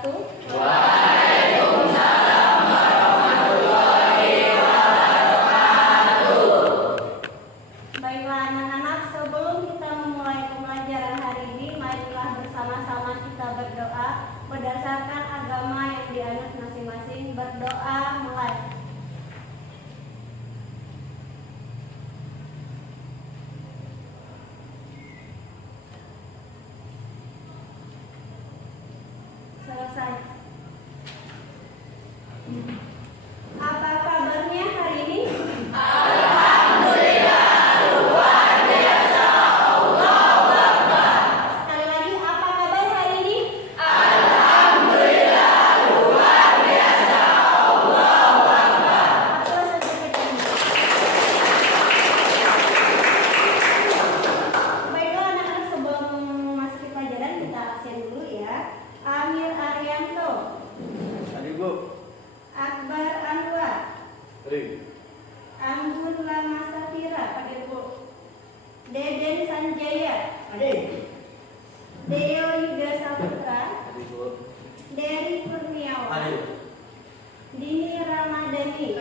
wabarakatuh. Waalaikumsalam warahmatullahi wabarakatuh. Baiklah anak-anak, sebelum kita memulai pembelajaran hari ini, marilah bersama-sama kita berdoa berdasarkan agama yang dianut masing-masing. Berdoa mulai. Selesai. Apa kabarnya hari ini? Alhamdulillah, luar biasa. Allahu Akbar. Sekali lagi, apa kabar hari ini? Alhamdulillah, luar biasa. Allahu Akbar. Terus seperti ini. Baiklah anak-anak, sebelum memasuki pelajaran kita absen dulu ya. Amir Arianto, Tadi Bu. Akbar Anwar, Tadi. Anggun Lama Safira, Deden Sanjaya, Deo Yuda Saputra, Tadi Bu. Dery Kurniawan, Tadi. Dini Ramadhani,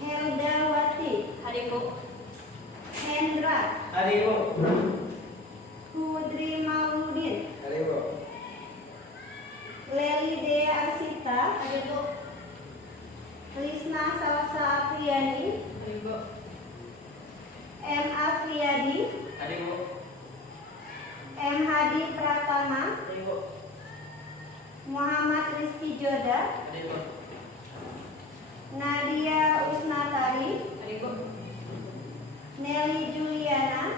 Helda Wati, Hendra, Tadi Bu. Putri Mauludin, Tadi Bu. Leli Dea Arsita, Lisna Salsa Apriyani, M. Afriyadi, Tadi Bu. M. Hadi Pratama, Tadi Bu. Muhammad Rizky Joda, Tadi Bu. Nadia Usnatari, Nelly Juliana,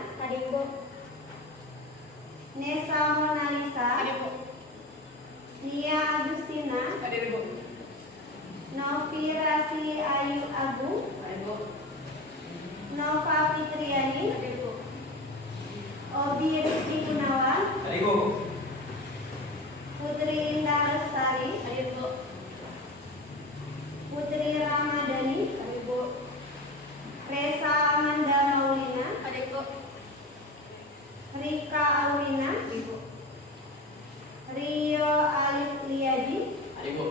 Nesa Monalisa, Nia Agustina, Novi Rasi Ayu Agung, Nova Fitriani, Obi Rizky Gunawan, Tadi Bu. Putri Indah Lestari, Putri Ramadhani, Resa Amanda Maulina, Rika Aurina, Rio Alif Liadi, Tadi Bu.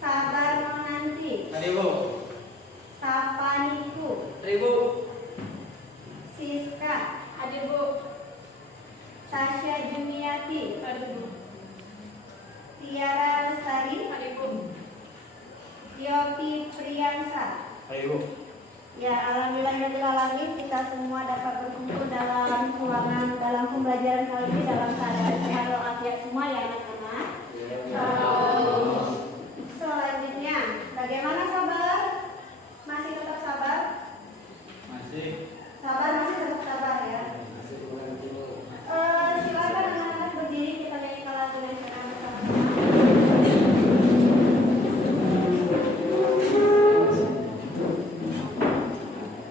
Sabar Menanti, Tadi Bu. Sapaniku, Tadi Bu. Siska, Tasya Jumiati, Tiara Lestari, Yopi Priyansa. Tadi Bu. Ya, alhamdulillahirrahmanirrahim, kita semua dapat berkumpul dalam ruangan dalam pembelajaran kali ini dalam keadaan sehat walafiat semua ya anak-anak. Selanjutnya, bagaimana sabar? Masih tetap sabar? Masih. Sabar, masih tetap sabar ya. Silakan anak-anak berdiri, kita nyanyikan lagu yang sekarang bersama-sama.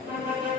Alhamdulillah,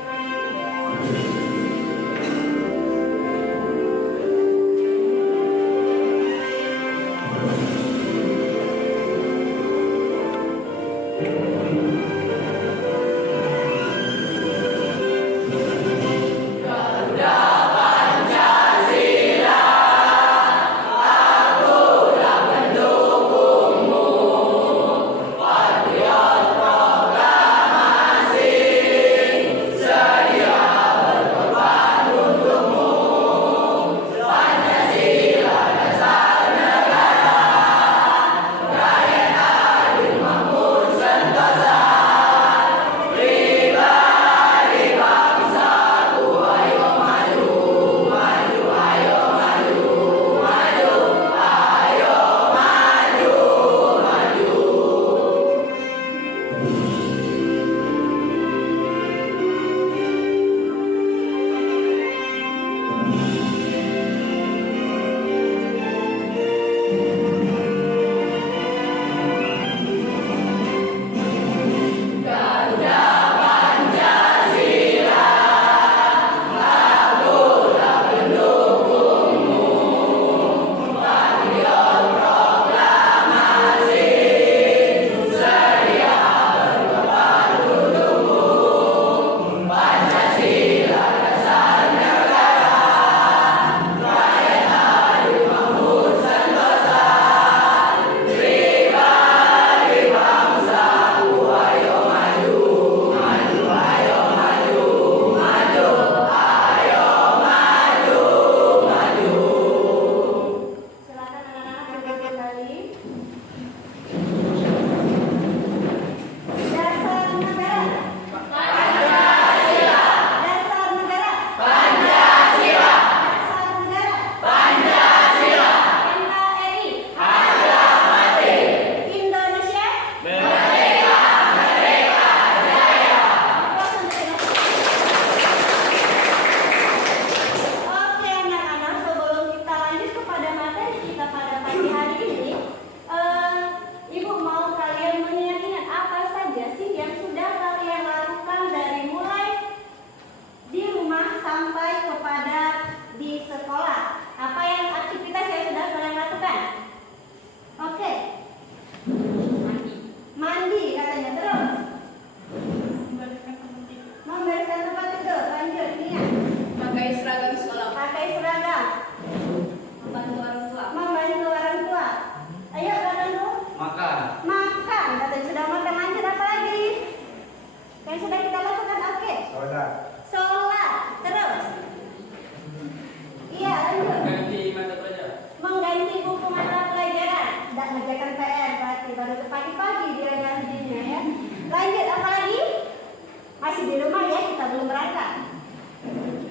masih di rumah ya, kita belum berangkat.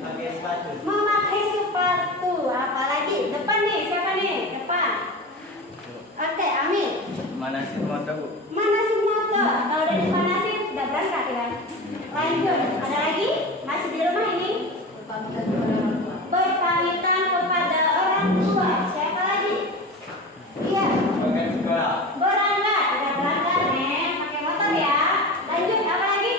Pakai sepatu. Memakai sepatu, apalagi depan nih, siapa nih? Depan. Oke, Amin. Mana sih motor, Bu? Manasin motor. Kalau udah dipanasin, udah berangkat ya. Lanjut, ada lagi? Masih di rumah ini? Berpamitan kepada orang tua. Siapa lagi? Iya. Pakai sekolah. Berangkat, udah berangkat nih, pakai motor ya. Lanjut, apa lagi?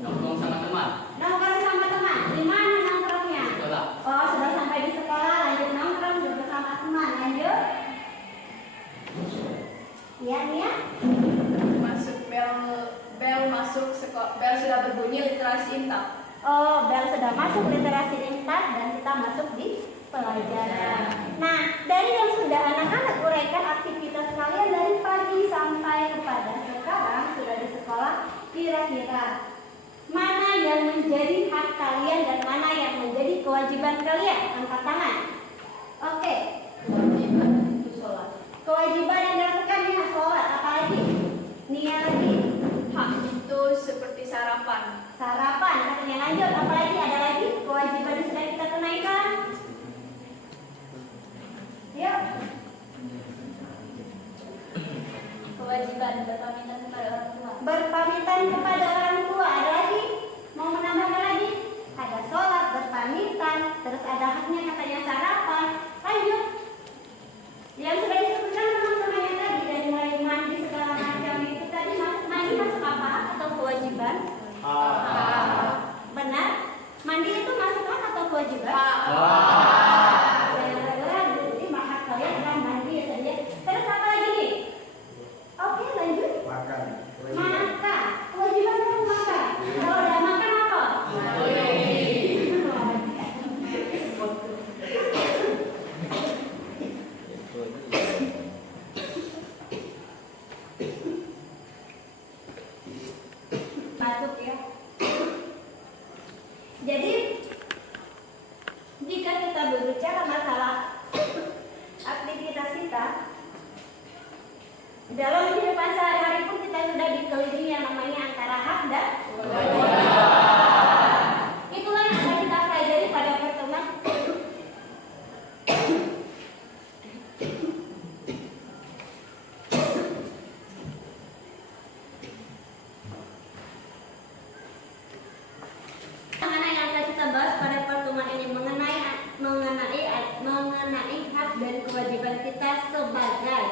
Nongkrong sama teman. Nongkrong sama teman. Di mana nongkrongnya? Sekolah. Oh, sudah sampai di sekolah, lanjut nongkrong bersama teman. Lanjut. Iya, Nia. Masuk bel masuk sekolah. Bel sudah berbunyi literasi intak. Oh, bel sudah masuk literasi intak dan kita masuk di pelajaran. Nah, dari yang sudah anak-anak uraikan aktivitas kalian dari pagi sampai kepada sekarang sudah di sekolah, kira-kira mana yang menjadi hak kalian dan mana yang menjadi kewajiban kalian? Angkat tangan. Oke. Kewajiban itu sholat. Kewajiban yang dilakukan ya sholat, apalagi? Nia lagi. Hak itu seperti sarapan. Sarapan, katanya lanjut. Apalagi ada lagi kewajiban yang sudah kita tunaikan? Yuk. Kewajiban berpamitan kepada orang tua. Berpamitan kepada orang tua. Ada lagi? Mau menambahkan lagi? Ada sholat, berpamitan, terus ada haknya katanya sarapan. Lanjut. Yang sudah disebutkan teman-temannya tadi dari mulai mandi segala macam itu tadi mandi masuk apa atau kewajiban? Benar? Mandi itu masuk hak atau kewajiban? Jadi hak kalian adalah mandi ya saja. Terus apa lagi nih? Oke, lanjut. Makan. Makan. Kewajiban kamu makan. Kalau udah makan apa? Batuk ya. Jadi jika kita berbicara masalah aktivitas kita dalam kehidupan sehari-hari pun kita sudah dikelilingi yang namanya antara hak dan itulah yang akan kita pelajari pada pertemuan mana yang akan kita bahas pada pertemuan ini mengenai hak dan kewajiban kita sebagai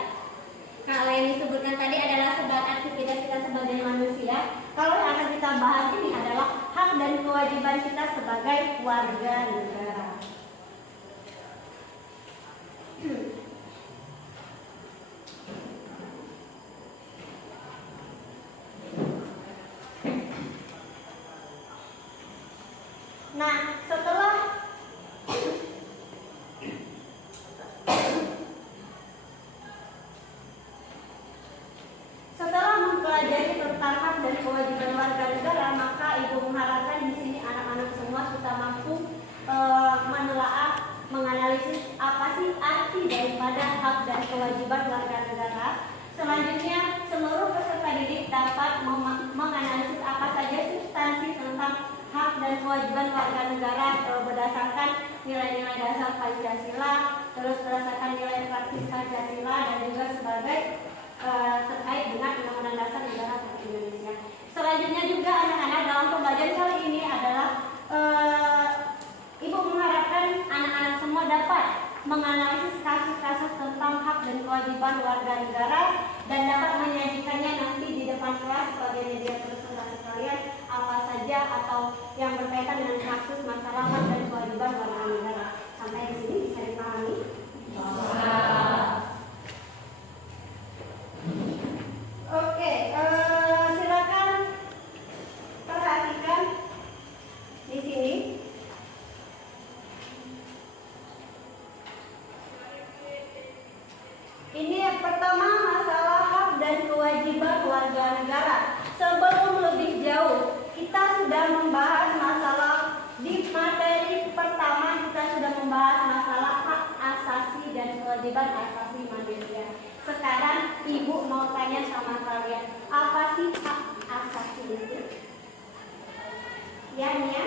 kalau yang disebutkan tadi adalah sebagai aktivitas kita sebagai manusia. Kalau yang akan kita bahas ini adalah hak dan kewajiban kita sebagai warga negara. Nah, setelah mempelajari tentang hak dan kewajiban warga negara, maka Ibu mengharapkan di sini anak-anak semua sudah mampu menelaah, menganalisis apa sih arti daripada hak dan kewajiban warga negara. Selanjutnya, seluruh peserta didik dapat menganalisis apa saja substansi tentang hak dan kewajiban warga negara berdasarkan nilai-nilai dasar Pancasila, terus berdasarkan nilai praktis Pancasila dan juga sebagai terkait dengan Undang-Undang Dasar Negara Republik Indonesia. Selanjutnya juga anak-anak dalam pembelajaran kali ini adalah Ibu mengharapkan anak-anak semua dapat menganalisis kasus-kasus tentang hak dan kewajiban warga negara dan dapat menyajikannya nanti di depan kelas sebagai media presentasi kalian apa saja atau yang berkaitan dengan kasus masalah hak dan kewajiban warga negara. Sampai di sini bisa dipahami? Oke, silakan perhatikan di sini. Ini yang pertama masalah hak dan kewajiban warga negara. Sebelum lebih jauh, kita sudah membahas masalah di materi pertama kita sudah membahas masalah hak asasi dan kewajiban asasi manusia. Sekarang Ibu mau tanya sama kalian, apa sih hak asasi itu? Ya, Nia.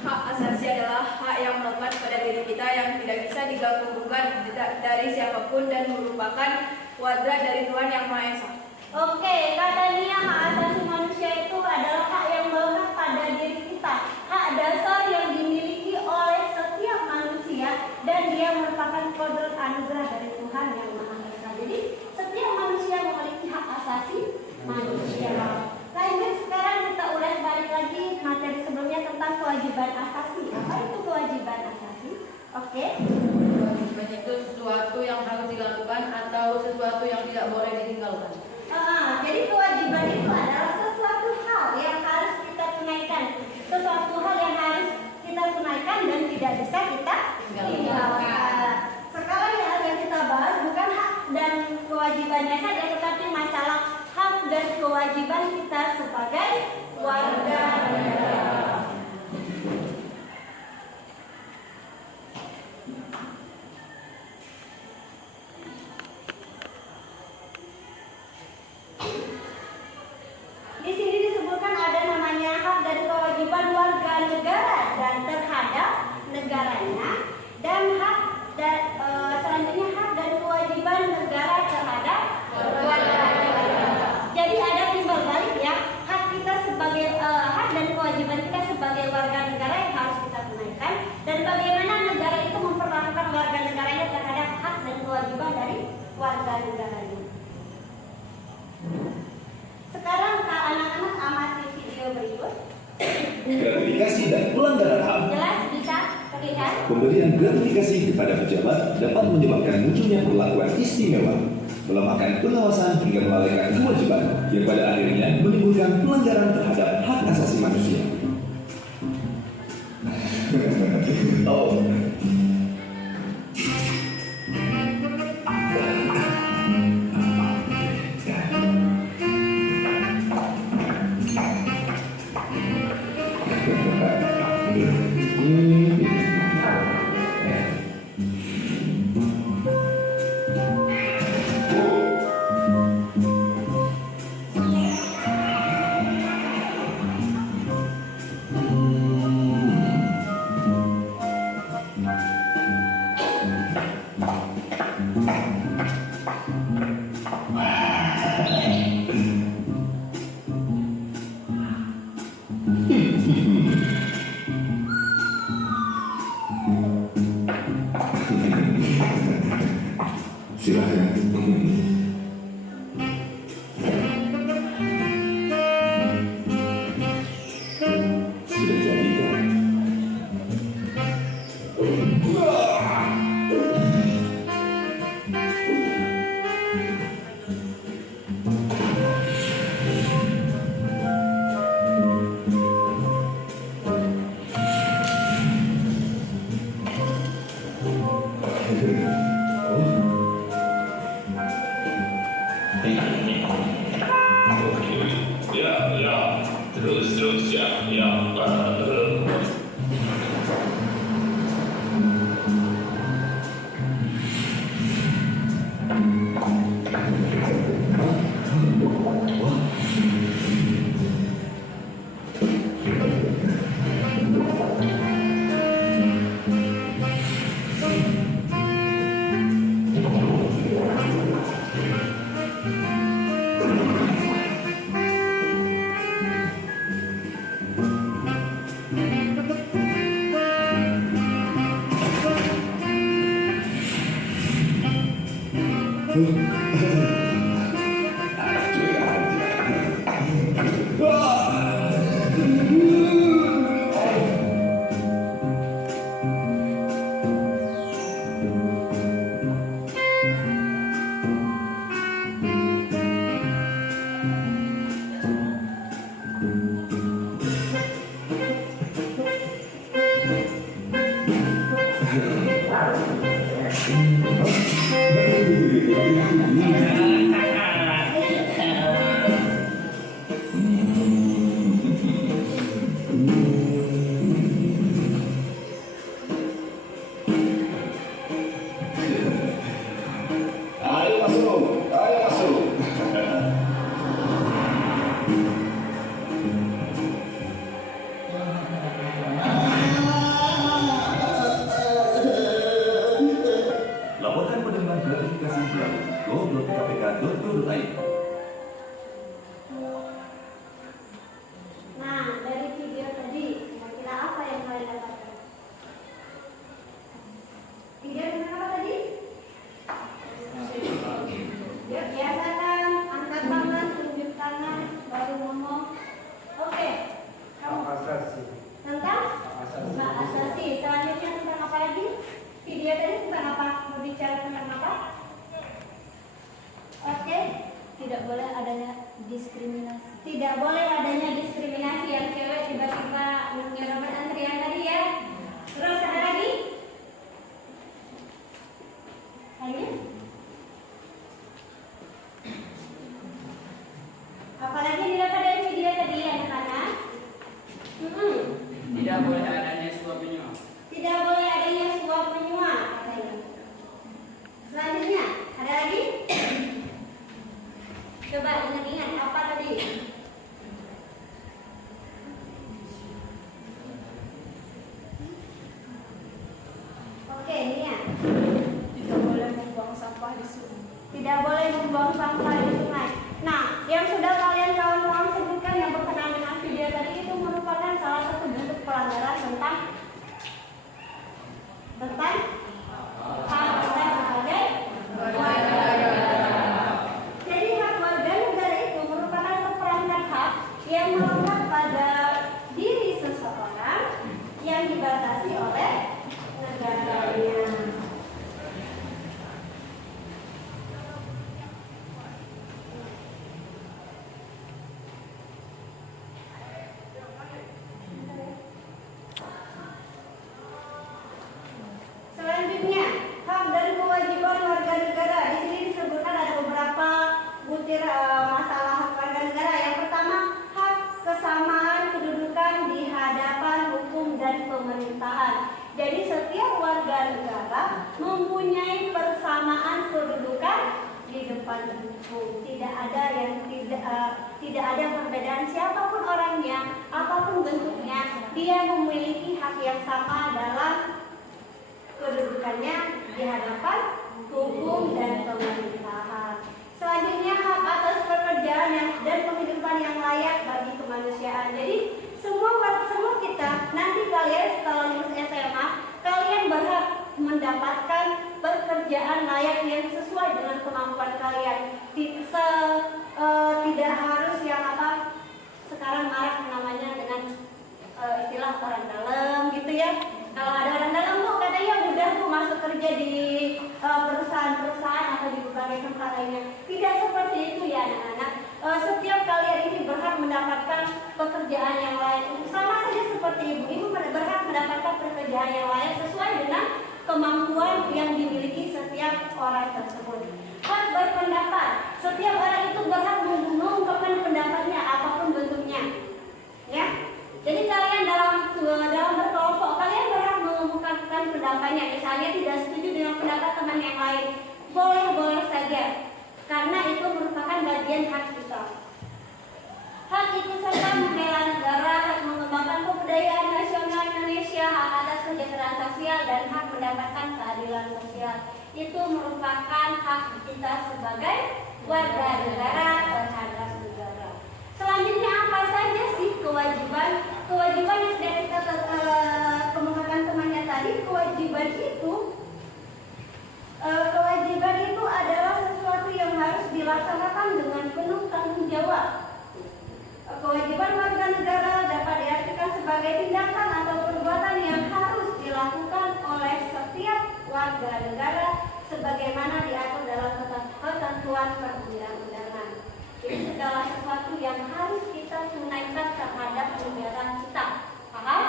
Hak asasi adalah hak yang melekat pada diri kita yang tidak bisa diganggu-gugat dari siapapun dan merupakan kodrat dari Tuhan Yang Maha Esa. Oke, kata Nia, hak asasi manusia itu adalah hak yang melekat pada diri kita, hak dasar yang dimiliki oleh setiap manusia, dan dia merupakan kodrat anugerah dari Tuhan Yang Maha Esa. Jadi setiap manusia memiliki hak asasi manusia. Lanjut, sekarang kita ulas balik lagi materi sebelumnya tentang kewajiban asasi. Apa itu kewajiban asasi? Oke. Kewajiban itu sesuatu yang harus dilakukan atau sesuatu yang tidak boleh ditinggalkan. Jadi kewajiban itu adalah sesuatu hal yang harus kita tunaikan, sesuatu hal yang harus kita tunaikan dan tidak bisa kita tinggalkan. Sekarang yang kita bahas bukan hak dan kewajibannya saja, tetapi masalah hak dan kewajiban kita sebagai warga negara. Di sini disebutkan ada namanya hak dan kewajiban warga negara dan terhadap negaranya, dan hak dan selanjutnya hak dan kewajiban negara terhadap warga negara. Jadi ada timbal balik ya, hak kita sebagai hak dan kewajiban kita sebagai warga negara yang harus kita tunaikan, dan bagaimana negara itu memperlakukan warga negaranya terhadap hak dan kewajiban dari warga negaranya. Sekarang anak-anak amati video berikut. Gratifikasi dan pelanggaran HAM. Jelas bisa terlihat. Pemberian gratifikasi kepada pejabat dapat menyebabkan munculnya perlakuan istimewa, melemahkan pengawasan hingga melalaikan kewajiban, yang pada akhirnya menimbulkan pelanggaran terhadap hak asasi manusia. Oh. Silakan. Sudah jadi kan? Terus ya. Ayo masuk. diskriminasi. Tidak boleh adanya diskriminasi yang cewek tiba-tiba menyerobot antrian tadi ya. Terus ada lagi? Hanya? Apalagi didapat dari video tadi anak-anak? Tidak boleh adanya suap menyuap. Tidak boleh adanya suap menyuap katanya. Selanjutnya, ada lagi? Coba ingat-ingat apa tadi? Oke, ini ya. Tidak boleh membuang sampah di sungai. Tidak boleh membuang sampah di sungai. Nah, yang sudah kalian kawan-kawan sebutkan yang berkenaan dengan video tadi itu merupakan salah satu bentuk pelanggaran tentang hak kita sebagai warga negara. Jadi hak warga negara itu merupakan seperangkat hak yang melekat pada diri seseorang yang dibatasi oleh negaranya. Selanjutnya, hak dan kewajiban warga negara. Di sini disebutkan ada beberapa butir masalah hak warga negara. Yang pertama, hak kesamaan kedudukan di hadapan hukum dan pemerintahan. Jadi setiap warga negara mempunyai persamaan kedudukan di depan hukum. Tidak ada yang tidak ada perbedaan siapapun orangnya, apapun bentuknya, dia memiliki hak yang sama dalam kedudukannya di hadapan hukum dan pemerintahan. Selanjutnya, hak atas pekerjaan dan penghidupan yang layak bagi kemanusiaan. Jadi semua kita nanti kalian setelah lulus SMA, kalian berhak mendapatkan pekerjaan layak yang sesuai dengan kemampuan kalian. Tidak harus yang sekarang marak namanya dengan istilah orang dalam gitu ya. Kalau ada orang dalam tuh katanya udah tuh masuk kerja di perusahaan-perusahaan atau di berbagai tempat lainnya. Tidak seperti itu ya anak-anak. Setiap kalian ini berhak mendapatkan pekerjaan yang layak. Sama saja seperti ibu berhak mendapatkan pekerjaan yang layak sesuai dengan kemampuan yang dimiliki setiap orang tersebut. Hak berpendapat. Setiap orang itu berhak mengungkapkan pendapatnya apapun bentuknya. Ya. Jadi kalian dalam berkelompok kalian berhak mengungkapkan pendapatnya. Misalnya tidak setuju dengan pendapat teman yang lain, boleh saja, karena itu merupakan bagian hak kita. Hak ikut serta membela negara, hak mengembangkan kebudayaan nasional Indonesia, hak atas kesejahteraan sosial, dan hak mendapatkan keadilan sosial. Itu merupakan hak kita sebagai warga negara terhadap negara. Selanjutnya apa saja sih kewajiban? Kewajiban yang sudah kita kemukakan temannya tadi, kewajiban itu adalah sesuatu yang harus dilaksanakan dengan penuh tanggung jawab. Kewajiban warga negara dapat diartikan sebagai tindakan atau perbuatan yang harus dilakukan oleh setiap warga negara sebagaimana diatur dalam ketentuan perundang-undangan. Jadi segala sesuatu yang harus kita tunaikan terhadap negara kita. Paham?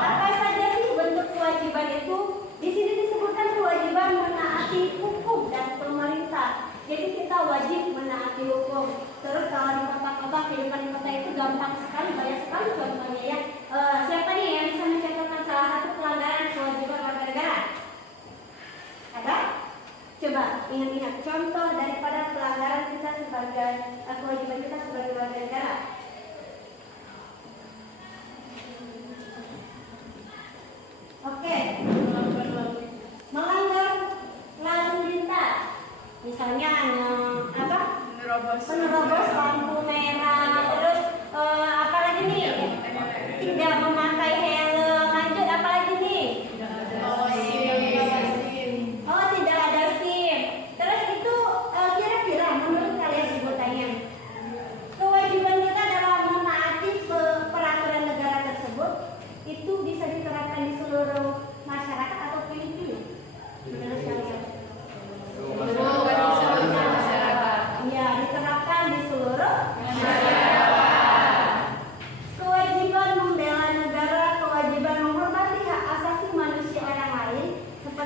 Apa saja sih bentuk kewajiban itu? Di sini disebutkan kewajiban menaati hukum dan pemerintah. Jadi kita wajib menaati hukum. Terus kalau di kota-kota, kehidupan di kota itu gampang sekali, banyak sekali contohnya ya. Siapa nih yang bisa mencontohkan salah satu pelanggaran kewajiban warga negara? Ada? Coba ingat-ingat contoh daripada pelanggaran kita sebagai kewajiban kita sebagai warga negara. Oke, melanggar lalu lintas, misalnya menerobos lampu merah, terus apalagi nih? Tidak memakai helm. Lanjut apalagi nih? Oh, tidak ada SIM. Terus itu kira-kira menurut kalian sebutannya kewajiban kita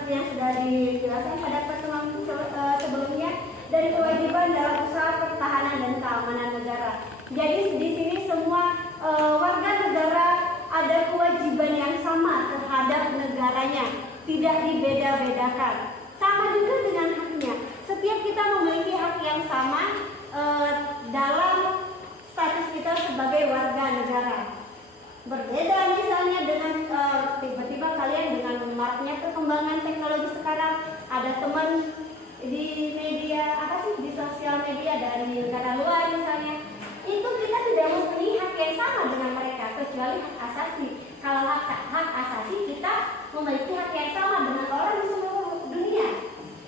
seperti yang sudah dijelaskan pada pertemuan sebelumnya, dari kewajiban dalam usaha pertahanan dan keamanan negara. Jadi di sini semua warga negara ada kewajiban yang sama terhadap negaranya, tidak dibeda-bedakan. Sama juga dengan haknya. Setiap kita memiliki hak yang sama dalam status kita sebagai warga negara. Berbeda misalnya dengan tiba-tiba kalian dengan maraknya perkembangan teknologi sekarang, ada teman di media di sosial media dari negara luar misalnya, itu kita tidak mempunyai hak yang sama dengan mereka kecuali hak asasi. Kalau hak asasi kita memiliki hak yang sama dengan orang di seluruh dunia.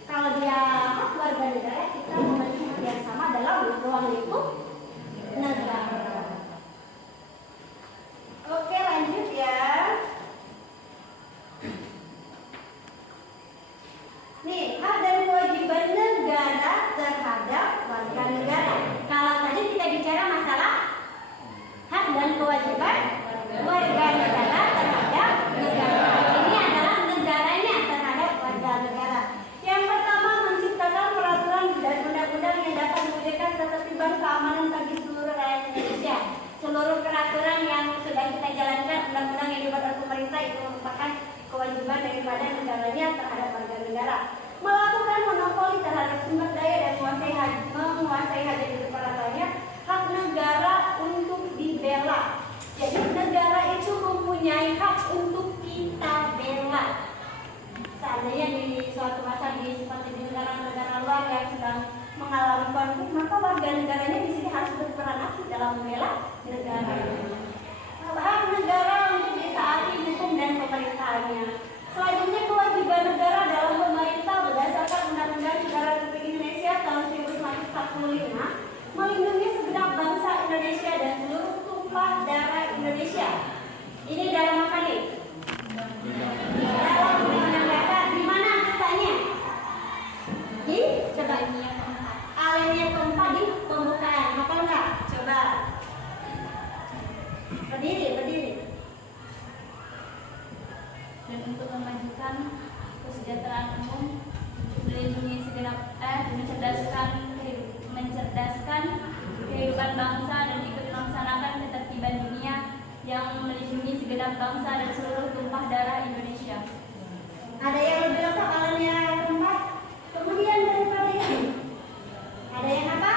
Kalau dia hak warga negara, kita memiliki hak yang sama dalam ruang lingkup negara. Oke, lanjut ya. Nih, hak dan kewajiban negara terhadap warga negara. Kalau tadi kita bicara masalah hak dan kewajiban warga negara terhadap negara. Ini adalah negaranya terhadap warga negara. Yang pertama, menciptakan peraturan dan undang-undang yang dapat mewujudkan ketertiban keamanan bagi seluruh rakyat Indonesia. Seluruh peraturan yang sudah kita jalankan, undang-undang yang dibuat oleh pemerintah itu merupakan kewajiban daripada negaranya terhadap warga negara. Melakukan monopoli terhadap sumber daya dan menguasai hajat hidup orang lainnya, hak negara untuk dibela. Jadi negara itu mempunyai hak untuk kita bela. Seandainya di suatu masa seperti di negara-negara luar yang sedang mengalami konflik, maka warga negaranya di sini harus berperan aktif dalam membela negara. Hak negara untuk ditaati hukum dan pemerintahannya. Selanjutnya, kewajiban negara dalam pemerintah berdasarkan Undang-Undang Negara Republik Indonesia tahun 1945 melindungi segenap bangsa Indonesia dan seluruh tumpah darah Indonesia. Ini dalam apa nih? Dalam Undang-Undang Dasar. Di mana letaknya? Coba alinea keempat di pembukaan. Hafal nggak? Coba. Berdiri. Dan untuk memajukan kesejahteraan umum, melindungi segenap mencerdaskan kehidupan bangsa dan ikut melaksanakan ketertiban dunia yang melindungi segenap bangsa dan seluruh tumpah darah Indonesia. Ada yang lebih lengkap alinea keempat. Kemudian daripada itu, ada yang apa?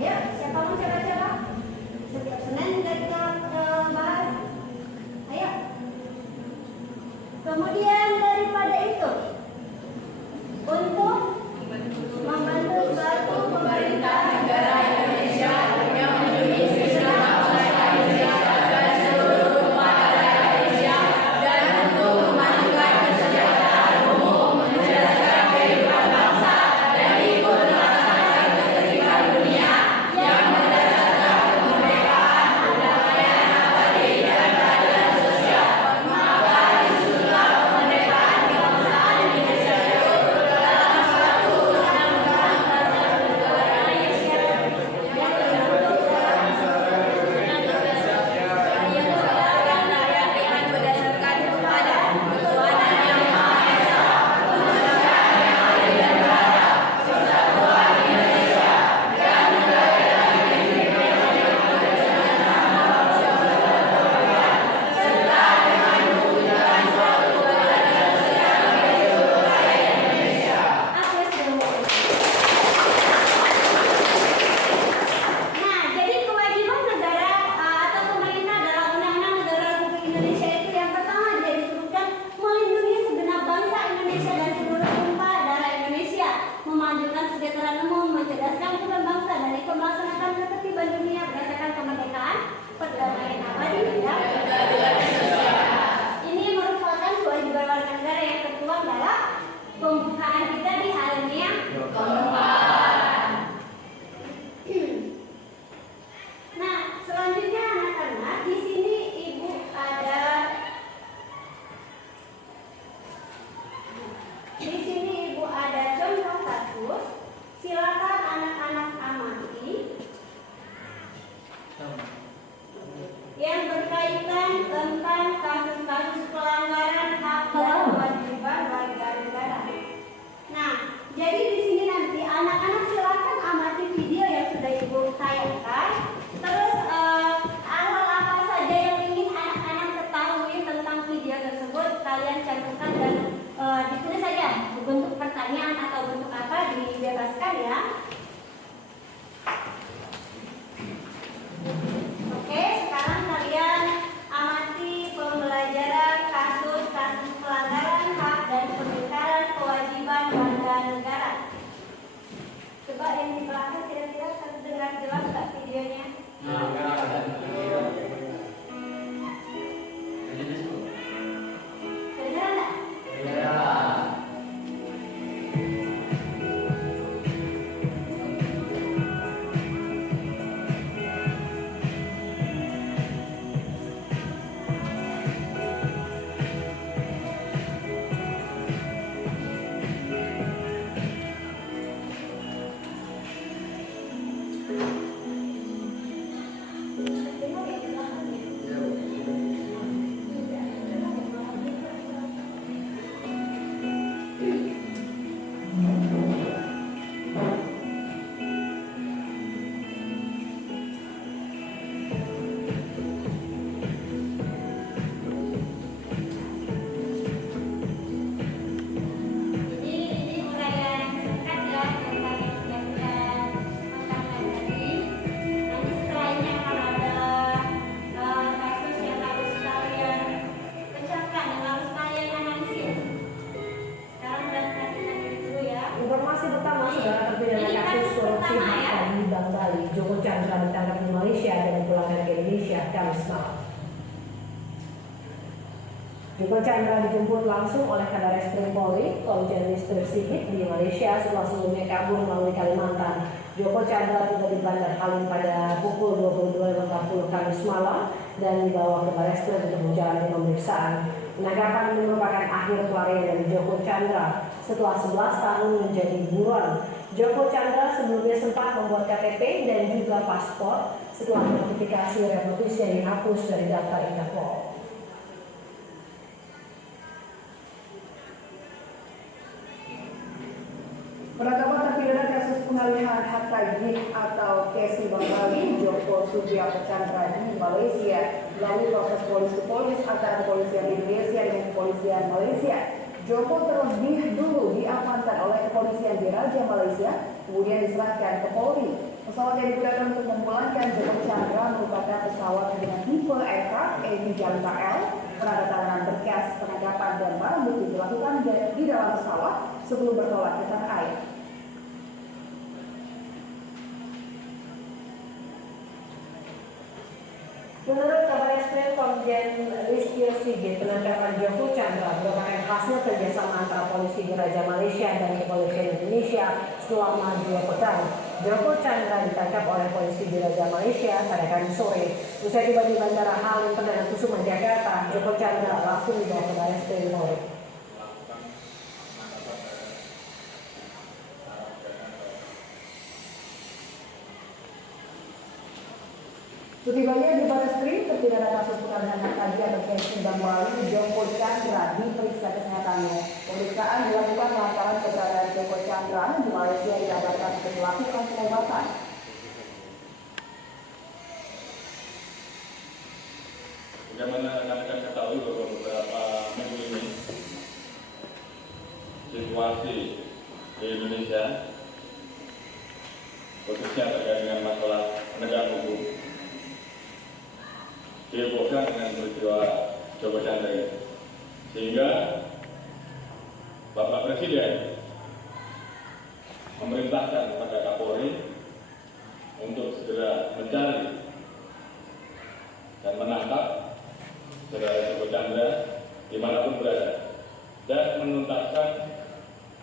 Ayo, siapa mau coba-coba? Setiap Senin kita bahas. Ayo. Kemudian daripada itu, untuk membantu Malaysia dan dipulangkan ke Indonesia Kamis malam. Joko Chandra dijemput langsung oleh Kabarreskrim Polri, Komjen Listio Sigit di Malaysia setelah sebelumnya kabur melalui Kalimantan. Joko Chandra tiba di Bandar Halim pada pukul 22.40 Kamis malam dan dibawa ke Barreskrim untuk menjalani pemeriksaan. Penangkapan ini merupakan akhir pelarian dari Joko Chandra setelah 11 tahun menjadi buron. Joko Chandra sebelumnya sempat membuat KTP dan juga paspor setelah notifikasi revolusnya dihapus dari daftar Interpol. Penangkapan terpidana kasus pengalihan harta GIG atau Kesi Bank Bali Joko Sugiarto Chandra di Malaysia melalui proses polis ke polis antara kepolisian Indonesia dengan kepolisian Malaysia. Joko terlebih dulu diamankan oleh kepolisian di Raja Malaysia, kemudian diserahkan ke Polri. Pesawat yang digunakan untuk memulangkan Joko Chandra merupakan pesawat dengan tipe aircraft E355L. Penandatanganan berkas penangkapan dan barang bukti dilakukan di dalam pesawat sebelum bertolak ke tanah air. Menurut Kabarreskrim Komjen Listio Sigit, penangkapan Joko Chandra merupakan hasil kerjasama antara polisi di Raja Malaysia dan kepolisian Indonesia selama 2 pekan. Joko Chandra ditangkap oleh polisi di Raja Malaysia pada Kamis sore. Usai tiba di Bandara Halim Perdana Kusuma Jakarta, Joko Chandra langsung dibawa ke Barreskrim Polri. Setibanya di Barreskrim, terpidana kasus pengalihan harta atau Kesi Bank Bali Joko Chandra diperiksa kesehatannya. Pemeriksaan dilakukan lantaran keberadaan Joko Chandra di Malaysia dikabarkan untuk melakukan pengobatan. Bagaimana rekan-rekan ketahui bahwa beberapa minggu ini situasi di Indonesia khususnya terkait dengan masalah penegak hukum dihebohkan dengan peristiwa Joko Chandra ini. Sehingga Bapak Presiden memerintahkan kepada Kapolri untuk segera mencari dan menangkap saudara Joko Chandra dimanapun berada dan menuntaskan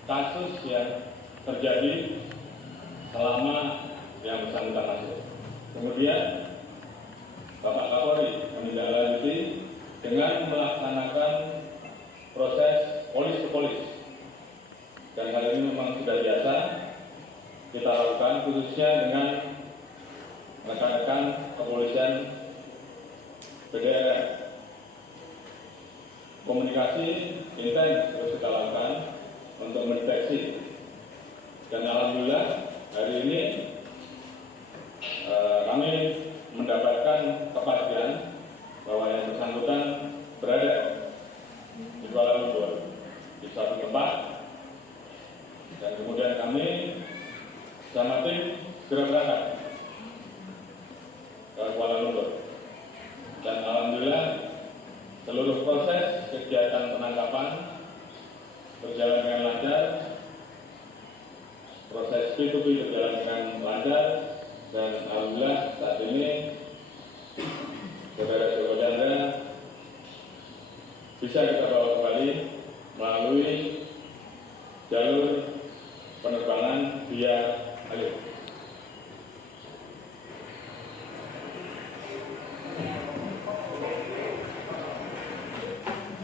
kasus yang terjadi selama yang bersangkutan masuk. Kemudian Bapak Kapolri menindaklanjuti dengan melaksanakan proses polis ke polis, dan hal ini memang sudah biasa kita lakukan khususnya dengan rekan-rekan kepolisian BDRM. Komunikasi intens terus kita lakukan untuk mendeteksi, dan alhamdulillah hari ini kami mendapatkan kepastian bahwa yang bersangkutan berada di Kuala Lumpur di suatu tempat, dan kemudian kami sama tim segera berangkat ke Kuala Lumpur, dan alhamdulillah seluruh proses kegiatan penangkapan berjalan dengan lancar, proses P2P berjalan dengan lancar, dan alhamdulillah saat ini saudara Joko Chandra bisa kita bawa kembali melalui jalur penerbangan via Halim.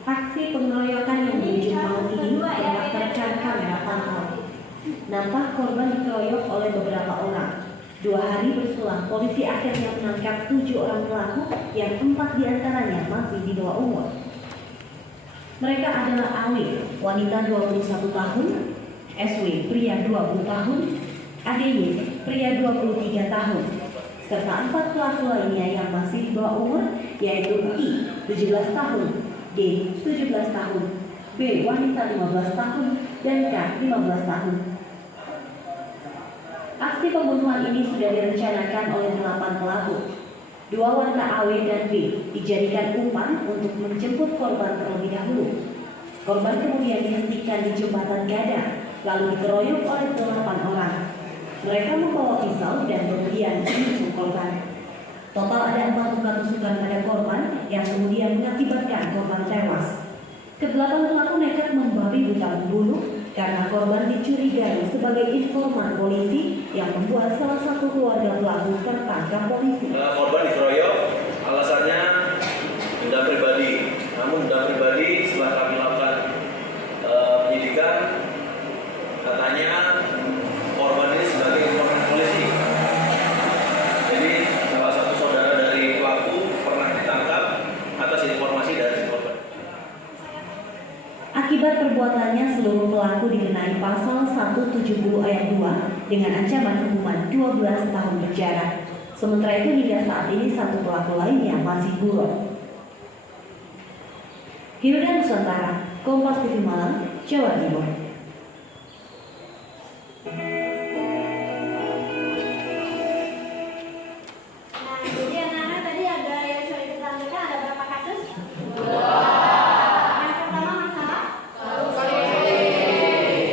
Aksi pengeroyokan yang berujung maut ini mendapatkan kamera pantau. Nampak korban dikeroyok oleh beberapa orang. 2 hari berselang, polisi akhirnya menangkap 7 orang pelaku yang 4 diantaranya masih di bawah umur. Mereka adalah Awi, wanita 21 tahun, SW, pria 20 tahun, ADY, pria 23 tahun, serta 4 pelaku lainnya yang masih di bawah umur, yaitu I, 17 tahun, D, 17 tahun, B, wanita 15 tahun, dan K, 15 tahun. Aksi pembunuhan ini sudah direncanakan oleh 8 pelaku. 2 wanita AW dan B dijadikan umpan untuk menjemput korban terlebih dahulu. Korban kemudian dihentikan di jembatan Gadang, lalu dikeroyok oleh 8 orang. Mereka membawa pisau dan kemudian menusuk korban. Total ada 4 luka tusukan pada korban yang kemudian mengakibatkan korban tewas. Kedelapan pelaku nekat membabi buta membunuh karena korban dicurigai sebagai informan polisi yang membuat salah satu keluarga pelaku tertangkap polisi. Korban dikeroyok, alasannya dendam pribadi. Namun dendam pribadi setelah kami lakukan penyidikan, katanya korban ini sebagai informan polisi. Jadi salah satu saudara dari pelaku pernah ditangkap atas informasi dari korban. Akibat perbuatannya, seluruh pelaku dikenai pasal 170 ayat 2 dengan ancaman hukuman 12 tahun penjara. Sementara itu hingga saat ini 1 pelaku lainnya masih buron. Hilda Nusantara, Kompas TV Malang, Jawa Timur. Nah, jadi anak-anak tadi ada yang sudah disampaikan, ada berapa kasus? 2. Yang pertama masalah?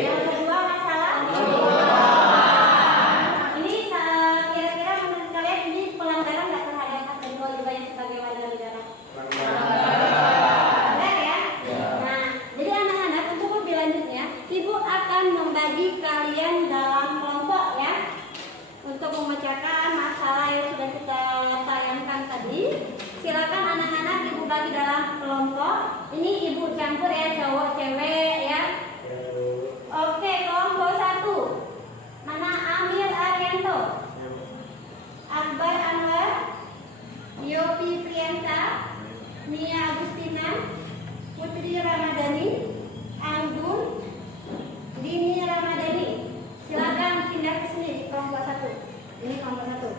Yang kedua masalah? Ini kira-kira menurut kalian ini pelanggaran nggak terhadap hak dan kewajibannya sebagai warga negara? Benar ya? Nah, jadi anak-anak untuk lebih lanjutnya, Ibu akan membagi kalian dalam kelompok ya, untuk memecahkan masalah yang sudah kita tayangkan tadi. Silakan anak-anak Ibu bagi dalam kelompok. Ini Ibu campur ya, cowok cewek ya. Oke, kelompok 1. Mana Amir Arianto, Akbar Anwar, Yopi Priyansa, Nia Agustina, Putri Ramadhani, Anggun, Dini Ramadhani. Silakan pindah ke sini di kelompok 1. Ini kelompok 1.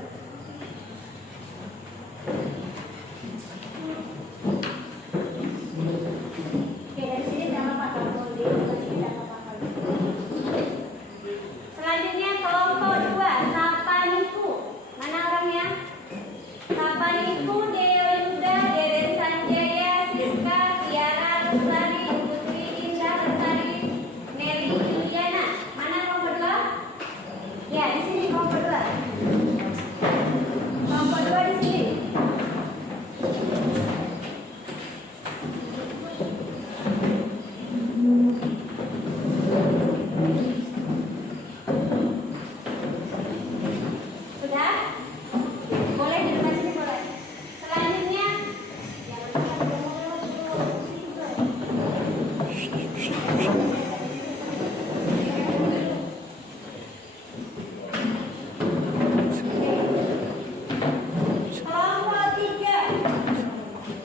Oke, dari sini jangan lupa kalau di sini tidak apa-apa. Selanjutnya kelompok 2, Sapa Niku. Mana orangnya? Sapa Niku, Deo Yuda, Deden Sanjaya, Siska, Tiara Lestari, Putri Indah Lestari, Meli Juliana. Mana kelompok 2? Ya, di sini kelompok 2. Kelompok 2 di sini. Sudah? Boleh di depan sini boleh. Selanjutnya kelompok 3,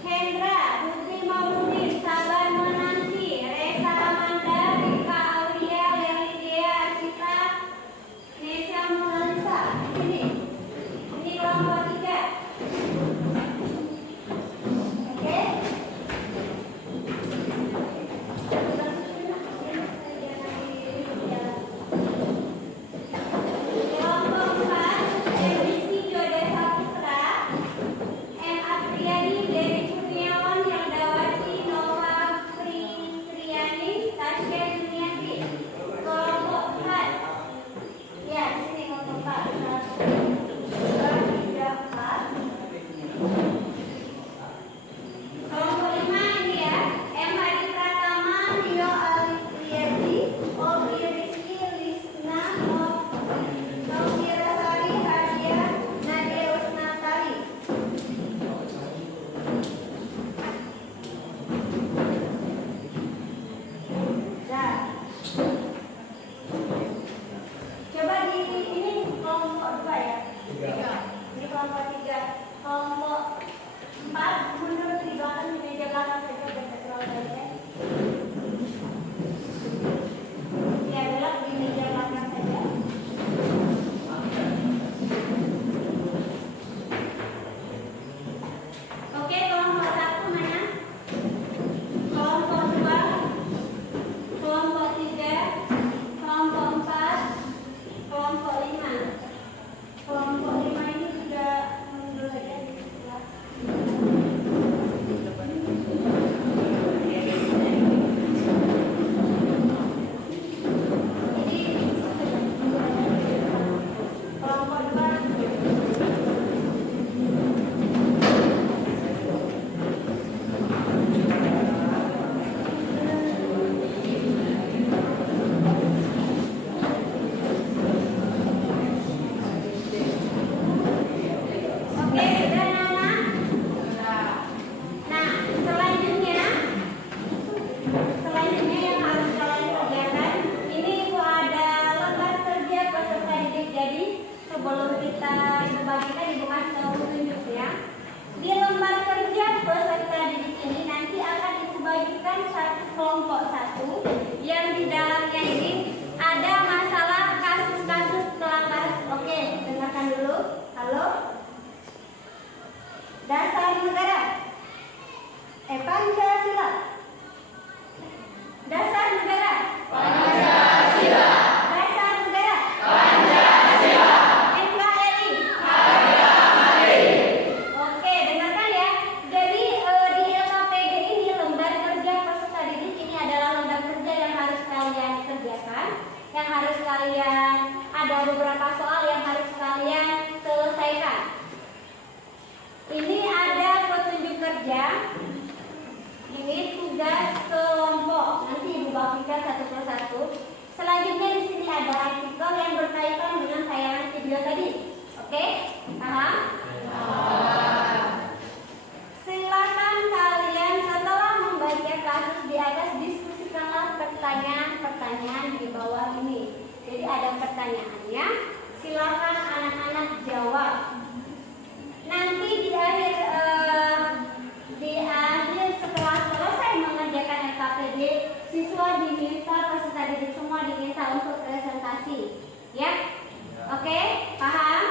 Hendra, Putri Mauludin, Sabar Menanti, Reza Amanda, Rika Aulia, Lelidia, Cita, Nesya Monalisa. Sini. Ini kelompok 3. Oke? Kelompok 4, Rizky Joda Saputra, M. Apriyadi, Dewi Kurniawan, Yardawati, Nova Pritriani, Tasya Juniati. Kelompok 4. Ya, di sini kelompok 4. 1, 2, 3, 4. Kelompok 5 ini ya, M. Hadi Pratama, Rio Alitriadi, Obi Rizky, Lisna, Novira Sari, Hadia, Nadia Usnatari. Dah. Coba di ini kelompok 2 ya. 3. Ini kelompok 3. Kelompok 4 mundur di belakang, di meja belakang saja biar tak terlalu banyak ya. Ya, belok di meja belakang saja. Oke, kelompok 1 mana? Kelompok 2, kelompok 3, kelompok 4, kelompok 5. Kelompok 5 ini sudah mundur aja di sebelah. sudah Nana? Nah, selanjutnya yang harus kalian kerjakan, ini Ibu ada lembar kerja peserta didik. Jadi sebelum kita bagikan, Ibu kasih tahu petunjuk ya. Di lembar kerja peserta didik ini nanti akan Ibu bagikan satu kelompok satu yang di dalamnya ini ada masalah kasus-kasus pelanggaran. Oke, dengarkan dulu. Halo. Dasar negara. Pancasila. Dasar negara. Pancasila. Dasar negara. Pancasila. NKRI. Harga mati. Oke, dengarkan ya. Jadi di LKPD ini lembar kerja peserta didik ini adalah lembar kerja yang harus kalian kerjakan, yang harus kalian ada beberapa soal yang harus kalian selesaikan. Ini ada petunjuk kerja. Ini tugas kelompok. Nanti Ibu bagikan satu persatu. Selanjutnya di sini ada artikel yang berkaitan dengan tayangan video tadi. Oke? Paham? Silakan kalian setelah membaca kasus di atas diskusikanlah pertanyaan-pertanyaan di bawah ini. Jadi ada pertanyaannya. Silakan anak-anak jawab. Nanti di akhir setelah selesai mengerjakan LKPD, siswa diminta, peserta didik semua diminta untuk presentasi. Ya? Oke? Paham?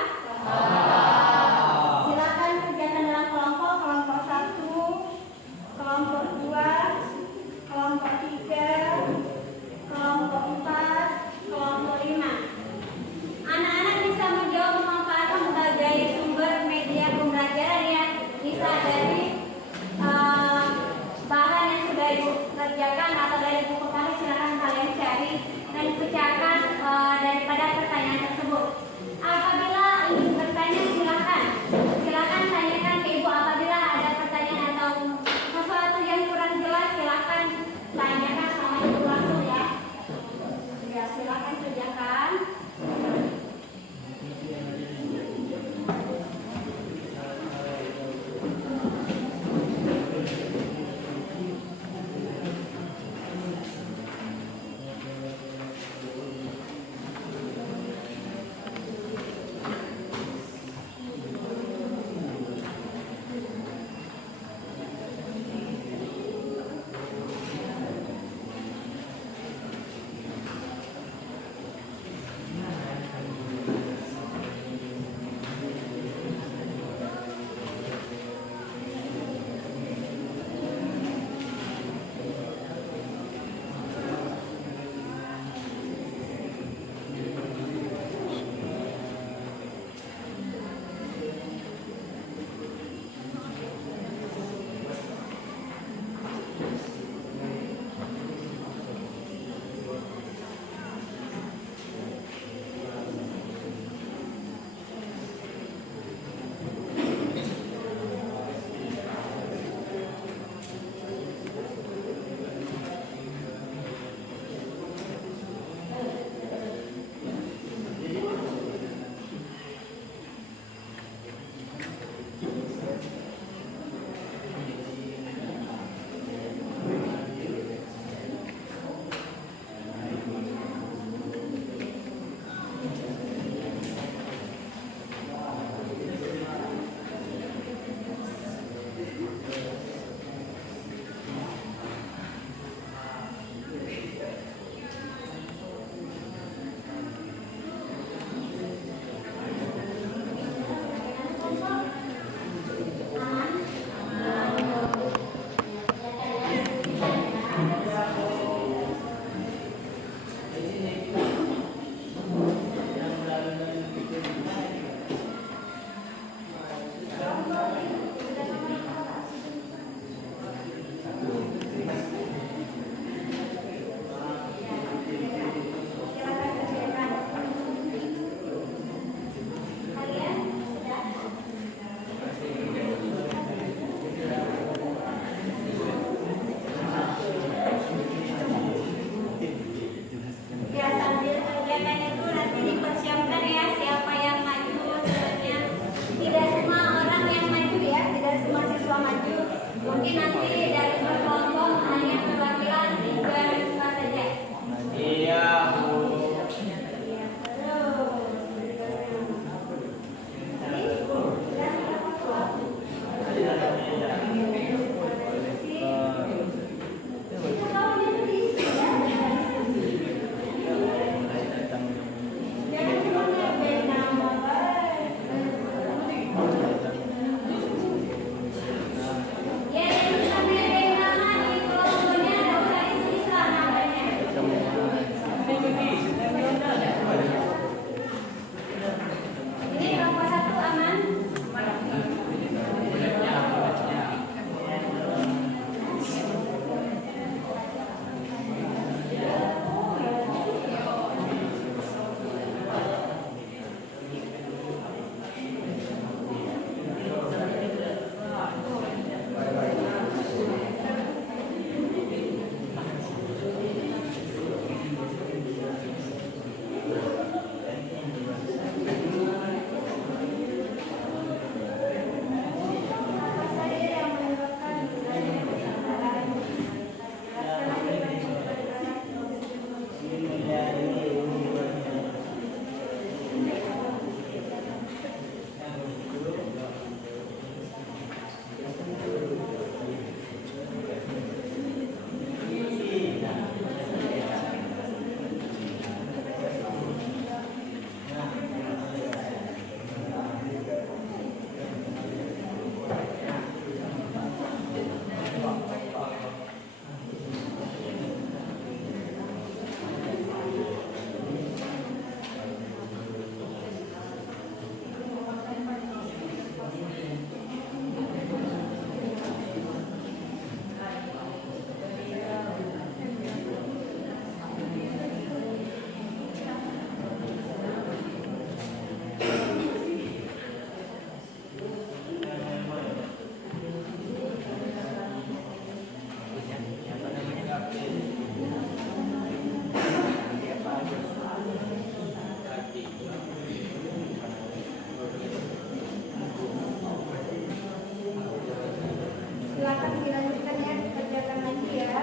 silakan dilanjutkan ya, dikerjakan lagi ya.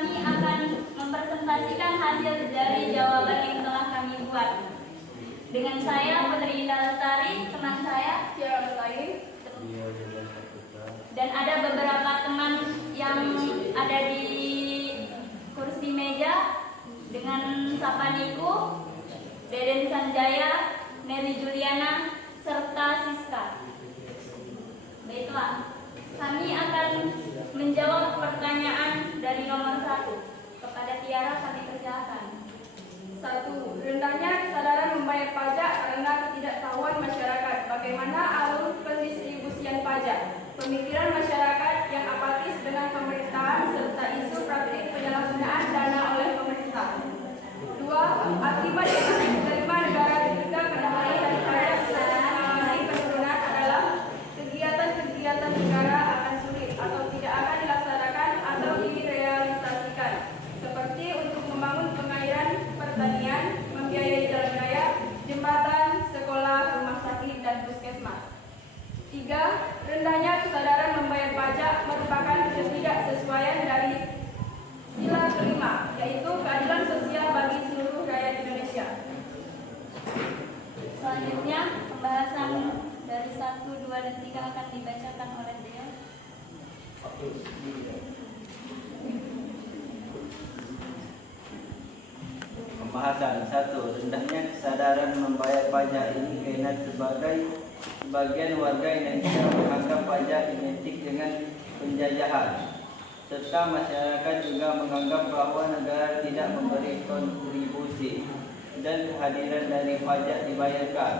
kami akan mempresentasikan hasil dari jawaban yang telah kami buat. Dengan saya Putri Indah Lestari, teman saya Tiara Lestari, dan ada beberapa teman yang ada di kursi meja dengan Sapaniku, Deden Sanjaya, Nelly Juliana, serta Siska. Baiklah, kami akan menjawab pertanyaan dari nomor 1. Kepada Tiara kami persilakan. 1. Rendahnya kesadaran membayar pajak karena ketidaktahuan masyarakat. Bagaimana alur pendistribusian pajak? Pemikiran masyarakat yang apatis dengan pemerintahan serta isu praktik penyalahgunaan dana oleh pemerintah. 2. Akibat yang diterima negara kita pada hari dari pajak setelah mengalami penurunan adalah kegiatan-kegiatan negara akan sulit atau tidak akan dilaksanakan atau direalisasikan, seperti untuk membangun pengairan, pertanian, membiayai jalan raya, jembatan, sekolah, rumah sakit, dan puskesmas. 3. Rendahnya kesadaran membayar pajak merupakan ketidaksesuaian dari sila kelima, yaitu keadilan sosial bagi seluruh rakyat Indonesia. Selanjutnya, pembahasan dari 1, 2, dan 3 akan dibacakan oleh beliau. Pembahasan 1. Rendahnya kesadaran membayar pajak ini karena sebagian warga Indonesia menganggap pajak identik dengan penjajahan, serta masyarakat juga menganggap bahwa negara tidak memberi kontribusi dan kehadiran dari pajak dibayarkan.